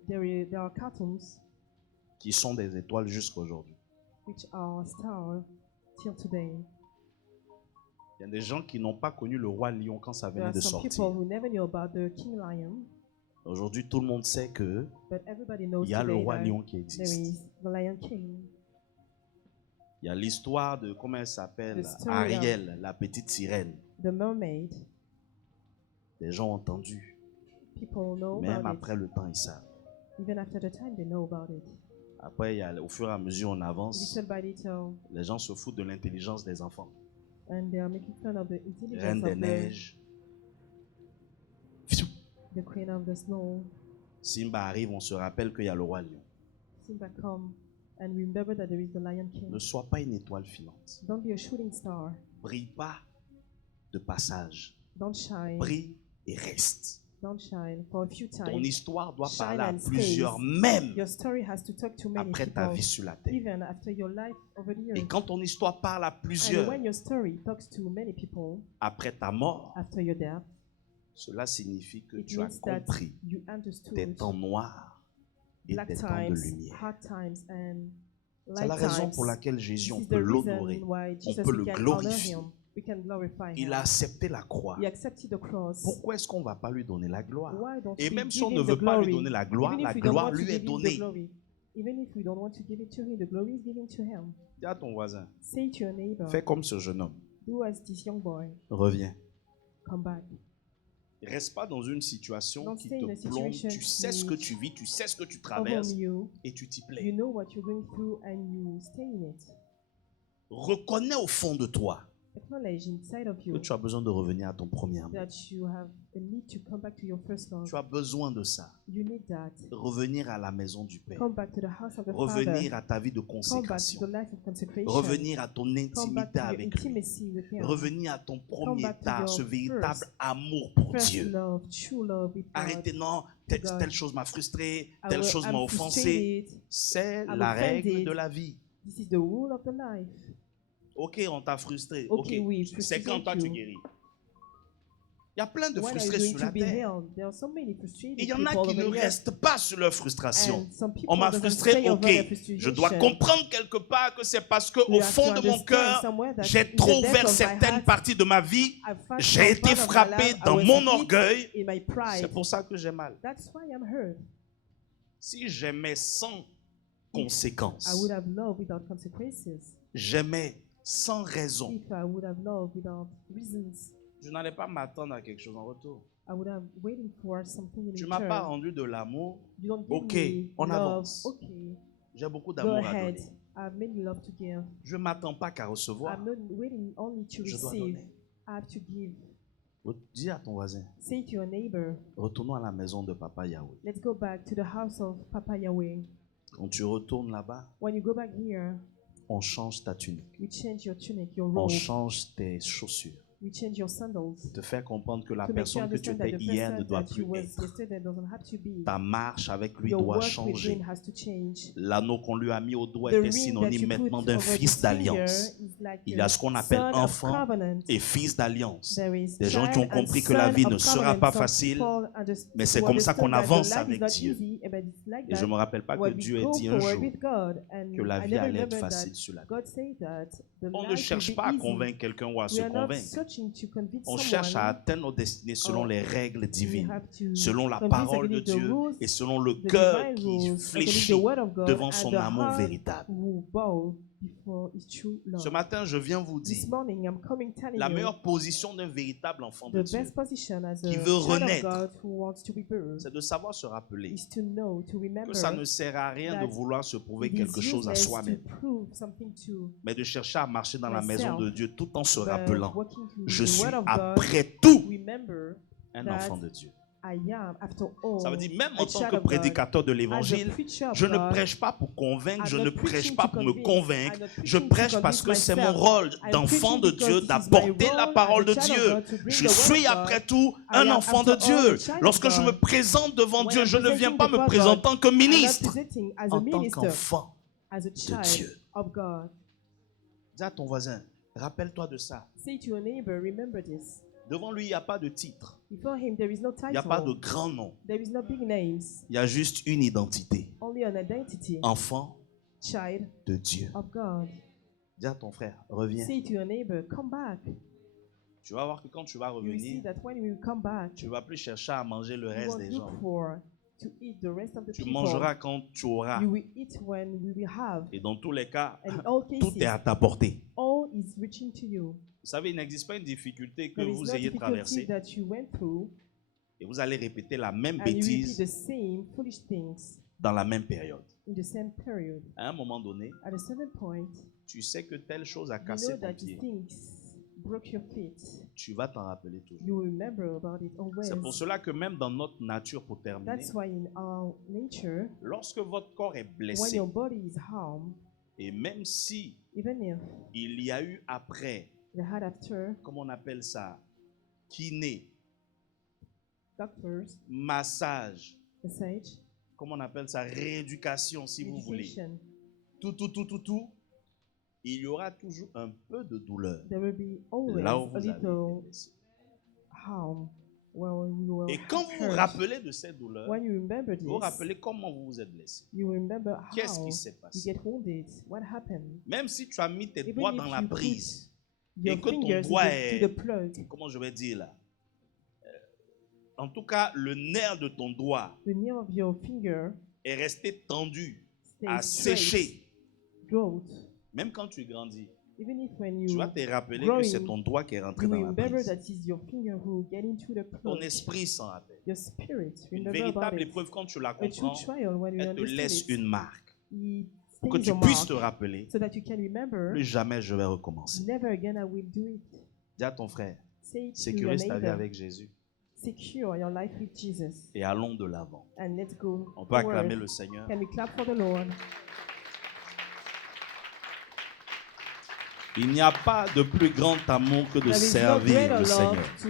There are cartoons qui sont des étoiles jusqu'à aujourd'hui. which are stars till today. Il y a des gens qui n'ont pas connu le roi lion quand ça There venait are de some people sortir. who never knew about the King Lion, Aujourd'hui, tout le monde sait que but everybody knows il y a le today roi that lion qui there existe. is the Lion King. Il y a l'histoire de, comment elle s'appelle, The story Ariel, la petite sirène. The mermaid. Les gens ont entendu. People know Même about après le temps, ils savent. it. Even after the time, they know about it. Après, il y a, au fur et à mesure, on avance. Little by little, Les gens se foutent de l'intelligence des enfants. and they are making fun of the Reine intelligence des of neiges. the Queen of the Snow. Simba arrive, on se rappelle qu'il y a le roi lion. Simba come and remember that there is the Lion King. Ne sois pas une étoile filante. Don't be a shooting star. Brille pas de passage. Don't shine. Brille et reste. Don't shine for a few Ton times. histoire doit Shine parler à and stays. plusieurs, même Your story has to talk to many après ta people, vie sur la terre. even after your life over the Et years. quand ton histoire parle à And plusieurs when your story talks to many people après ta mort, after your death, cela signifie que it tu as means that compris you des understood temps noirs et black des temps de times, lumière. hard times, and C'est la light raison times. pour laquelle Jésus, This on is peut the reason l'honorer. why Jesus peut we le can glorifier. honor him. We can glorify Il him. a accepté la croix. He accepted the cross. Pourquoi est-ce qu'on ne va pas lui donner la gloire? Why don't Et we même si give on him ne the veut pas lui glory? donner la gloire Even if we don't want to lui est give him the donnée. glory. Even if we don't want to give it to him, the glory is given to him. Dis à ton voisin, Say to your neighbor, fais comme ce jeune homme. do as this young boy, Reviens. come back. Reste pas dans une situation Don't qui stay in a te plombe. situation Tu sais ce que which tu vis, tu sais ce que tu Over traverses you, et tu t'y you plais. know what you're going through and you stay in it. Reconnais au fond de toi Acknowledge inside of que you tu as besoin de revenir à ton premier amour. that you have a need to come back to your first love. Tu as besoin de ça. You need that. Revenir à la maison du Père. Come back to the house of the Revenir Father. à ta vie de Come back to consécration. the life of consecration. Revenir à ton Come back intimité to your avec lui. intimacy with Him. Revenir à ton premier back to tas, your ce véritable first- amour pour First Dieu. love, true love with God. Arrêtez, non, telle, God. telle chose m'a frustré, I telle will- chose I'm m'a offensé. frustrated. C'est I'm la règle offended. de la vie. This is the rule of the life. Ok, on t'a frustré. Ok, Ok, oui, c'est frustré, quand toi tu you. guéris. Il y a plein de When are you frustrés going sur to la be terre. healed? There are so many frustrated Et il y en a people qui ne over here. restent pas sur leur frustration. And some people On m'a doesn't frustré, stay over ok. their Je dois frustration. comprendre quelque part que c'est parce que You au have fond to de mon understand cœur, somewhere that j'ai in the trop depth ouvert of my certaines heart, parties de ma vie. I've found J'ai some été part of my frappé life, I dans was mon hit orgueil. in my pride. C'est pour ça que j'ai mal. That's why I'm hurt. Si j'aimais sans I conséquence, would have loved without consequences. j'aimais sans raison, If I would have loved without reasons, je n'allais pas m'attendre à quelque chose en retour. I would have waited for something in Tu m'as pas return. rendu de l'amour. You don't give Ok, me on love. avance. Okay, J'ai beaucoup go d'amour à ahead. donner. I have many love to give. Je ne m'attends pas qu'à recevoir. I'm not waiting only to Je dois receive. donner. I have to give. Dis à ton voisin, Say to your neighbor, retournons à la maison de Papa Yahweh. let's go back to the house of Papa Yahweh. Quand tu retournes là-bas, When you go back here, on change ta tunique. we change your tunic, your On robe. change tes chaussures. We change your sandals. Te faire comprendre que la To make you personne que tu understand that étais the hier ne person doit that you plus was être. yesterday doesn't have to be. Ta marche avec lui Your doit work with changer. him has to change. L'anneau qu'on lui a mis au doigt The était ring that synonyme you maintenant put d'un over fils the finger d'alliance. is like Il y a ce qu'on appelle son of enfant covenant. et fils d'alliance. There is Des gens qui ont child and compris que la son vie of ne sera covenant. pas Some facile, people mais c'est who comme ça qu'on understood that the avance life is avec not Dieu. easy, but like Et je that ne me rappelle pas que when we Dieu ait go dit un forward jour with God, and que la I vie never allait être remember that facile sur la terre. God said that the On ne life cherche will pas à be easy. convaincre quelqu'un ou à We se are not convaincre. searching to convince On cherche à someone. atteindre nos destinées selon or les règles We divines, have to selon la convince parole de according to the Dieu rules, et selon le the cœur divine qui rules, according to the fléchit word of God, devant and son the amour heart véritable. who bow before His true love. Ce matin, je viens vous This dire, morning, I'm coming telling la you meilleure position d'un véritable enfant de the Dieu, best position as qui a veut child of renaître, God who wants to be birthed c'est de savoir se rappeler is to know, to remember que ça ne sert à rien de that vouloir se prouver it is quelque chose à useless soi-même, to prove something to mais de chercher à marcher dans la maison myself, de Dieu tout en se but rappelant, walking to je the suis word of God, après tout remember un that enfant de Dieu. I am, after all, Ça veut dire, même a en tant child que of God. prédicateur de As a l'évangile, preacher of je ne God, prêche pas pour convaincre, I'm je not ne preaching prêche to pas pour me convince, convaincre, I'm not je preaching to prêche parce convince que c'est mon myself. rôle I'm d'enfant preaching de because Dieu it is my d'apporter la role parole as de a child of Dieu. God to bring Je the word suis of God. après tout I un am enfant de after all Dieu. a child of Lorsque je me God. présente devant When Dieu, I'm je ne viens presenting pas me before présenter God, en tant que I'm not ministre, presenting as a en tant minister, qu'enfant as a de child Dieu. of God. Dis à ton voisin, rappelle-toi de ça. Say to your neighbor, remember this. Devant lui, il n'y a pas de titre, Before him, there is no il n'y a pas de title. grand nom, There is no big names. il y a juste une identité. Only an identity. Enfant Child de Dieu. of God. Dis à ton frère, reviens. Say to your neighbor, come back. Tu vas voir que quand tu vas You will see revenir, that when you come back, tu ne vas plus chercher à manger le you reste won't des look gens. for to eat the rest of the Tu people. mangeras quand tu auras. You will eat when we will have. Et dans tous les cas, And in all tout est à cases, ta portée. all is reaching to you. Vous savez, il n'existe pas une difficulté que There is vous no ayez difficulty traversée that you went through, et vous allez répéter la même and you repeat bêtise the same foolish things dans la même période. in the same period. À un moment donné, At a certain point, tu sais que telle chose a you cassé know ton that pied. things broke your feet. Tu vas t'en rappeler toujours. You will remember about it always. C'est pour cela que même dans notre nature, pour terminer, That's why in our nature, lorsque votre corps est when blessé, your body is harmed, et même si even if il y a eu après, the had after comment on appelle ça, kiné, doctors, massage, massage, comment on appelle ça, rééducation si vous voulez, education, tout, il y aura toujours un peu de douleur there will be always là où a vous avez été little blessé. harm when you were Et quand vous vous hurt. rappelez de cette douleur, When you remember vous vous this, rappelez comment vous vous êtes blessé. you remember Qu'est-ce how qui s'est you passé? get wounded, what happened. Même si tu as mis tes Even doigts if dans la you put prise, your et que ton fingers doigt to est, the plug, comment je vais dire là, en tout cas, le nerf de ton doigt the nail of your finger est resté tendu, stays à straight, sécher. growth. Même quand tu grandis, Even if when tu you vas te rappeler que growing, c'est ton doigt qui est rentré you dans will la remember prise. that is your finger who will get into the Ton plug. esprit s'en rappelle. Your spirit, Une remember about véritable it. épreuve, quand tu la A true comprends, trial, when you elle te understand laisse it, une marque. it Pour que stays tu a puisses mark te rappeler, so that you can remember, plus jamais je vais recommencer. never again I will do it. Dis à ton frère, Say it to your sécurise ta vie neighbor, avec Jésus secure your life with Jesus, et allons de l'avant. and let's go On peut acclamer forward. le Seigneur. Can we clap for the Lord? Il n'y a pas de plus grand amour que de There is no servir greater le love Seigneur. to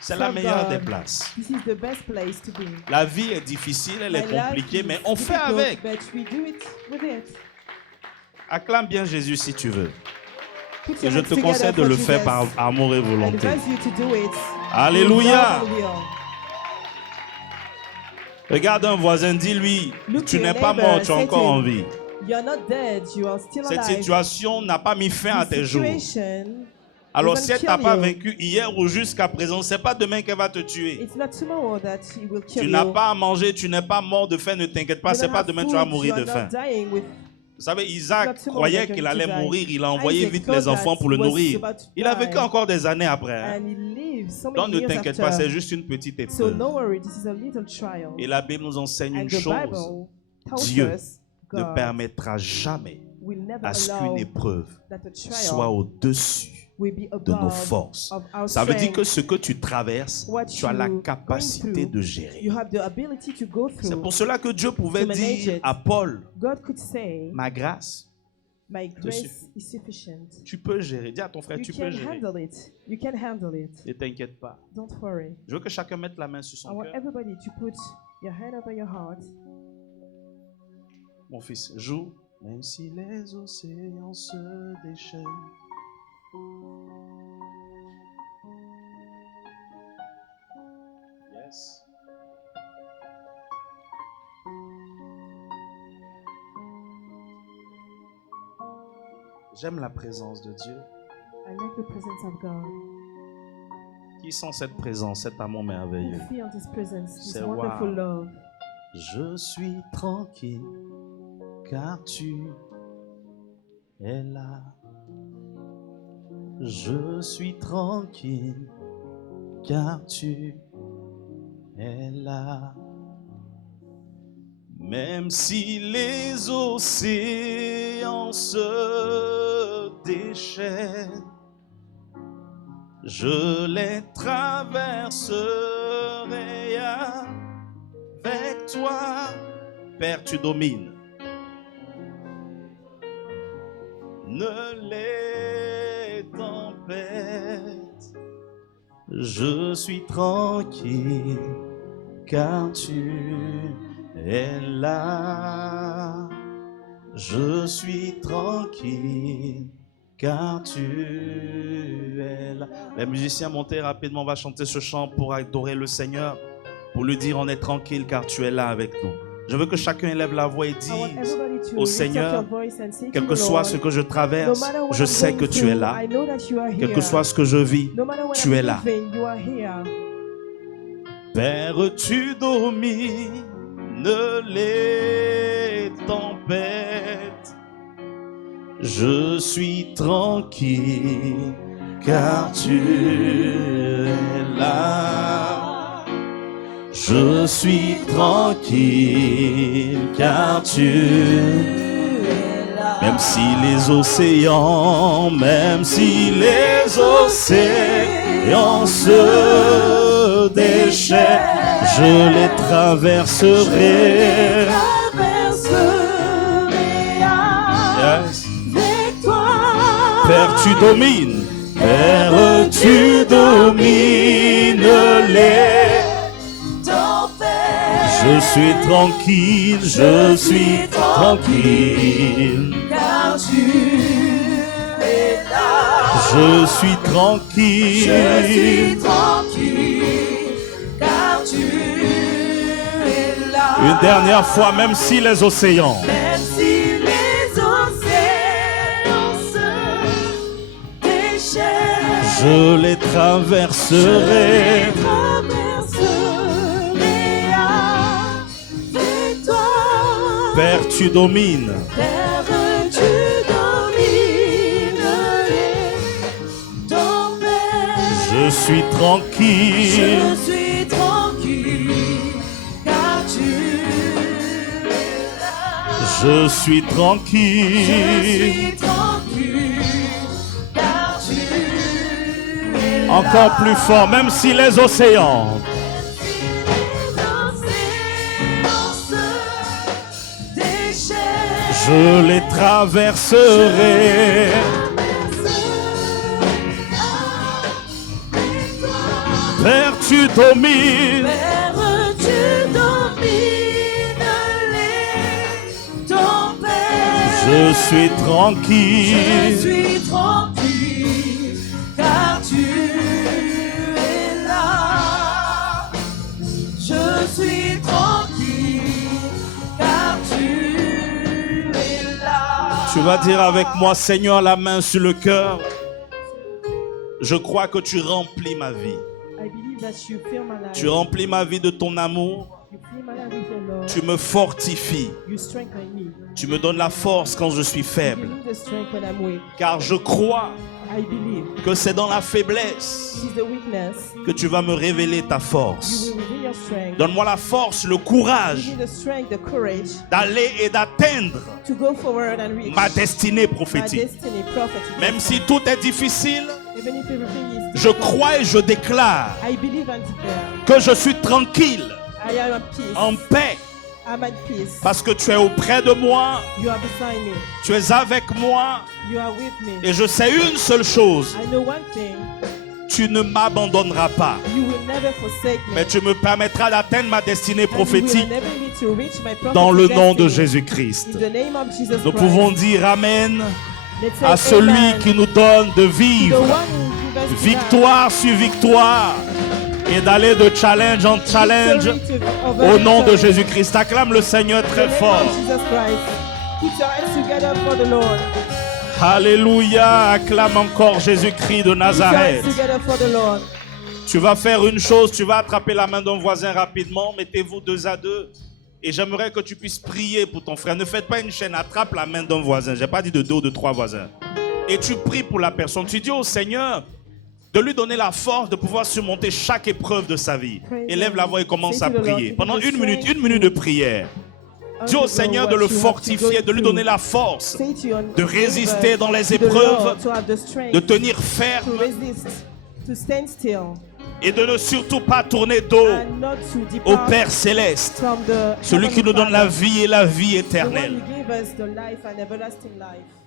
C'est la serve meilleure des God. places. This is the best place to be. La vie est difficile, elle est My life compliquée, is mais on fait difficult, avec. but we do it with it. Acclame bien Jésus si tu veux. Put Et your je hands te together conseille de for le faire Jesus. par amour et I volonté. advise you to do it. Alléluia. with love and will. Regarde un voisin, dis-lui, Look tu to n'es your pas neighbor, mort, tu es say encore to en him, vie. You're not dead, you are still Cette alive. situation n'a pas mis fin à tes This jours. situation, Alors doesn't si elle kill t'a pas you. vaincu hier ou jusqu'à présent, c'est pas demain qu'elle va te tuer. it's not tomorrow that he will kill Tu you. n'as pas à manger, tu n'es pas mort de faim, ne t'inquiète pas, You c'est don't pas have demain que food, tu vas you mourir are de not faim. dying with. Vous savez, Isaac Not tomorrow croyait that qu'il you're allait going to die. mourir, il a envoyé Isaac vite thought les enfants that pour le he was nourrir. about to Il a die. vécu encore des années après. Hein. And he lived so Donc many ne years t'inquiète after. pas, c'est juste une petite So épreuve. no worry, this is a little trial. Et la Bible nous enseigne And une the chose. Bible tells Dieu us ne God permettra jamais will never à ce allow qu'une épreuve that a trial soit au-dessus will be de nos above forces. of our Ça veut dire strength. que ce que tu traverses, What tu as la you capacité going through, de gérer. You have the ability to go C'est through. pour cela que Dieu pouvait to manage dire it. à Paul, God could say, ma grâce, my grace suffit. is sufficient. tu peux gérer. Dis à ton frère, You tu peux can gérer. handle it. You can handle it. Ne t'inquiète pas. Don't worry. Je veux que chacun mette la main sur I son want cœur. everybody to put your hand over your heart. Mon fils, joue. Même si les océans se déchaînent. Yes. J'aime la présence de Dieu. I like the presence of God. Qui sent cette présence, cet amour merveilleux? You feel His presence, His C'est wonderful wow. love. Je suis tranquille car tu es là. Je suis tranquille car tu es là. Même si les océans se déchaînent, je les traverserai avec toi. Père, tu domines. Ne les tempêtes, je suis tranquille car tu es là. Je suis tranquille car tu es là. Les musiciens, montez rapidement, on va chanter ce chant pour adorer le Seigneur, pour lui dire on est tranquille car tu es là avec nous. Je veux que chacun élève la voix et I want dise everybody to au lift up Seigneur, your voice and say quel to que the soit Lord, ce que je no traverse, matter what je I'm sais going que tu es through, là. I know that you are Quel here. que soit ce que je vis, No matter what tu I'm es là. living, you are here. Père, tu domines les tempêtes. Je suis tranquille car tu es là. Je suis tranquille car tu es là. Même si les océans se déchaînent, je les traverserai. Yes. Père, tu domines. Père, tu domines les tempêtes. Je suis tranquille, Car tu es là. Je suis tranquille. Car tu es là. Une dernière fois, même si les océans Même si les océans se déchaînent, je les traverserai. avec toi. Père, tu domines. Père, tu domines les tempêtes. Je suis tranquille. Je suis tranquille, car tu es là. Je suis tranquille. Je suis tranquille, car tu es là. Encore plus fort, même si les océans je les traverserai. Père, tu domines. Père, tu domines les tempêtes. Je suis tranquille. Je suis tranquille, car tu es là. Je suis tranquille, car tu es là. Tu vas dire avec moi, Seigneur, la main sur le cœur. Je crois que tu remplis ma vie. I believe that you fill my life. Tu remplis ma vie de ton amour. You fill my life with your love. Tu me fortifies. You strengthen me. Tu me donnes la force quand je suis You faible. give me the strength when I'm weak. Car je crois I believe que c'est dans la faiblesse it is the weakness. que tu vas me révéler ta You force. will reveal your strength. Donne-moi la force, le courage Give me the strength, the courage d'aller et d'atteindre to go forward and reach ma destinée my prophétique. destiny prophetic. Même si tout est difficile, Even if everything is je difficult, crois et je déclare I believe and declare que je suis tranquille, I am at peace. en paix, I'm at peace. parce que tu es auprès de moi, You are beside me. tu es avec moi, You are with me. et je sais une seule chose, I know one thing. tu ne m'abandonneras pas, You will never forsake me. mais tu me permettras d'atteindre ma destinée And you will prophétique never need to reach my prophetic dans le nom de destiny. Jésus-Christ. In the name of Jesus Nous Christ. pouvons dire Amen Let's say à celui amen. qui nous donne de The vivre one who gives us victoire sur victoire et d'aller de challenge en challenge au nom de Jésus-Christ. Acclame le Seigneur très fort. Jesus Christ. Put your hands together for the Lord. Alléluia. Acclame encore Jésus-Christ de Put your Nazareth. hands together for the Lord. Tu vas faire une chose, tu vas attraper la main d'un voisin rapidement, mettez-vous 2 à 2 et j'aimerais que tu puisses prier pour ton frère. Ne faites pas une chaîne, attrape la main d'un voisin. Je n'ai pas dit de 2 ou de 3 voisins. Et tu pries pour la personne. Tu dis au Seigneur de lui donner la force de pouvoir surmonter chaque épreuve de sa vie. Élève la voix et commence à prier. Pendant une minute de prière. Dis au Seigneur de le fortifier, de lui donner la force de résister dans les épreuves, de tenir ferme to stand still et de ne surtout pas tourner dos and not to au depart Père Céleste, from the celui qui nous donne la Father, vie et la vie the one éternelle. who gave us the life and everlasting life.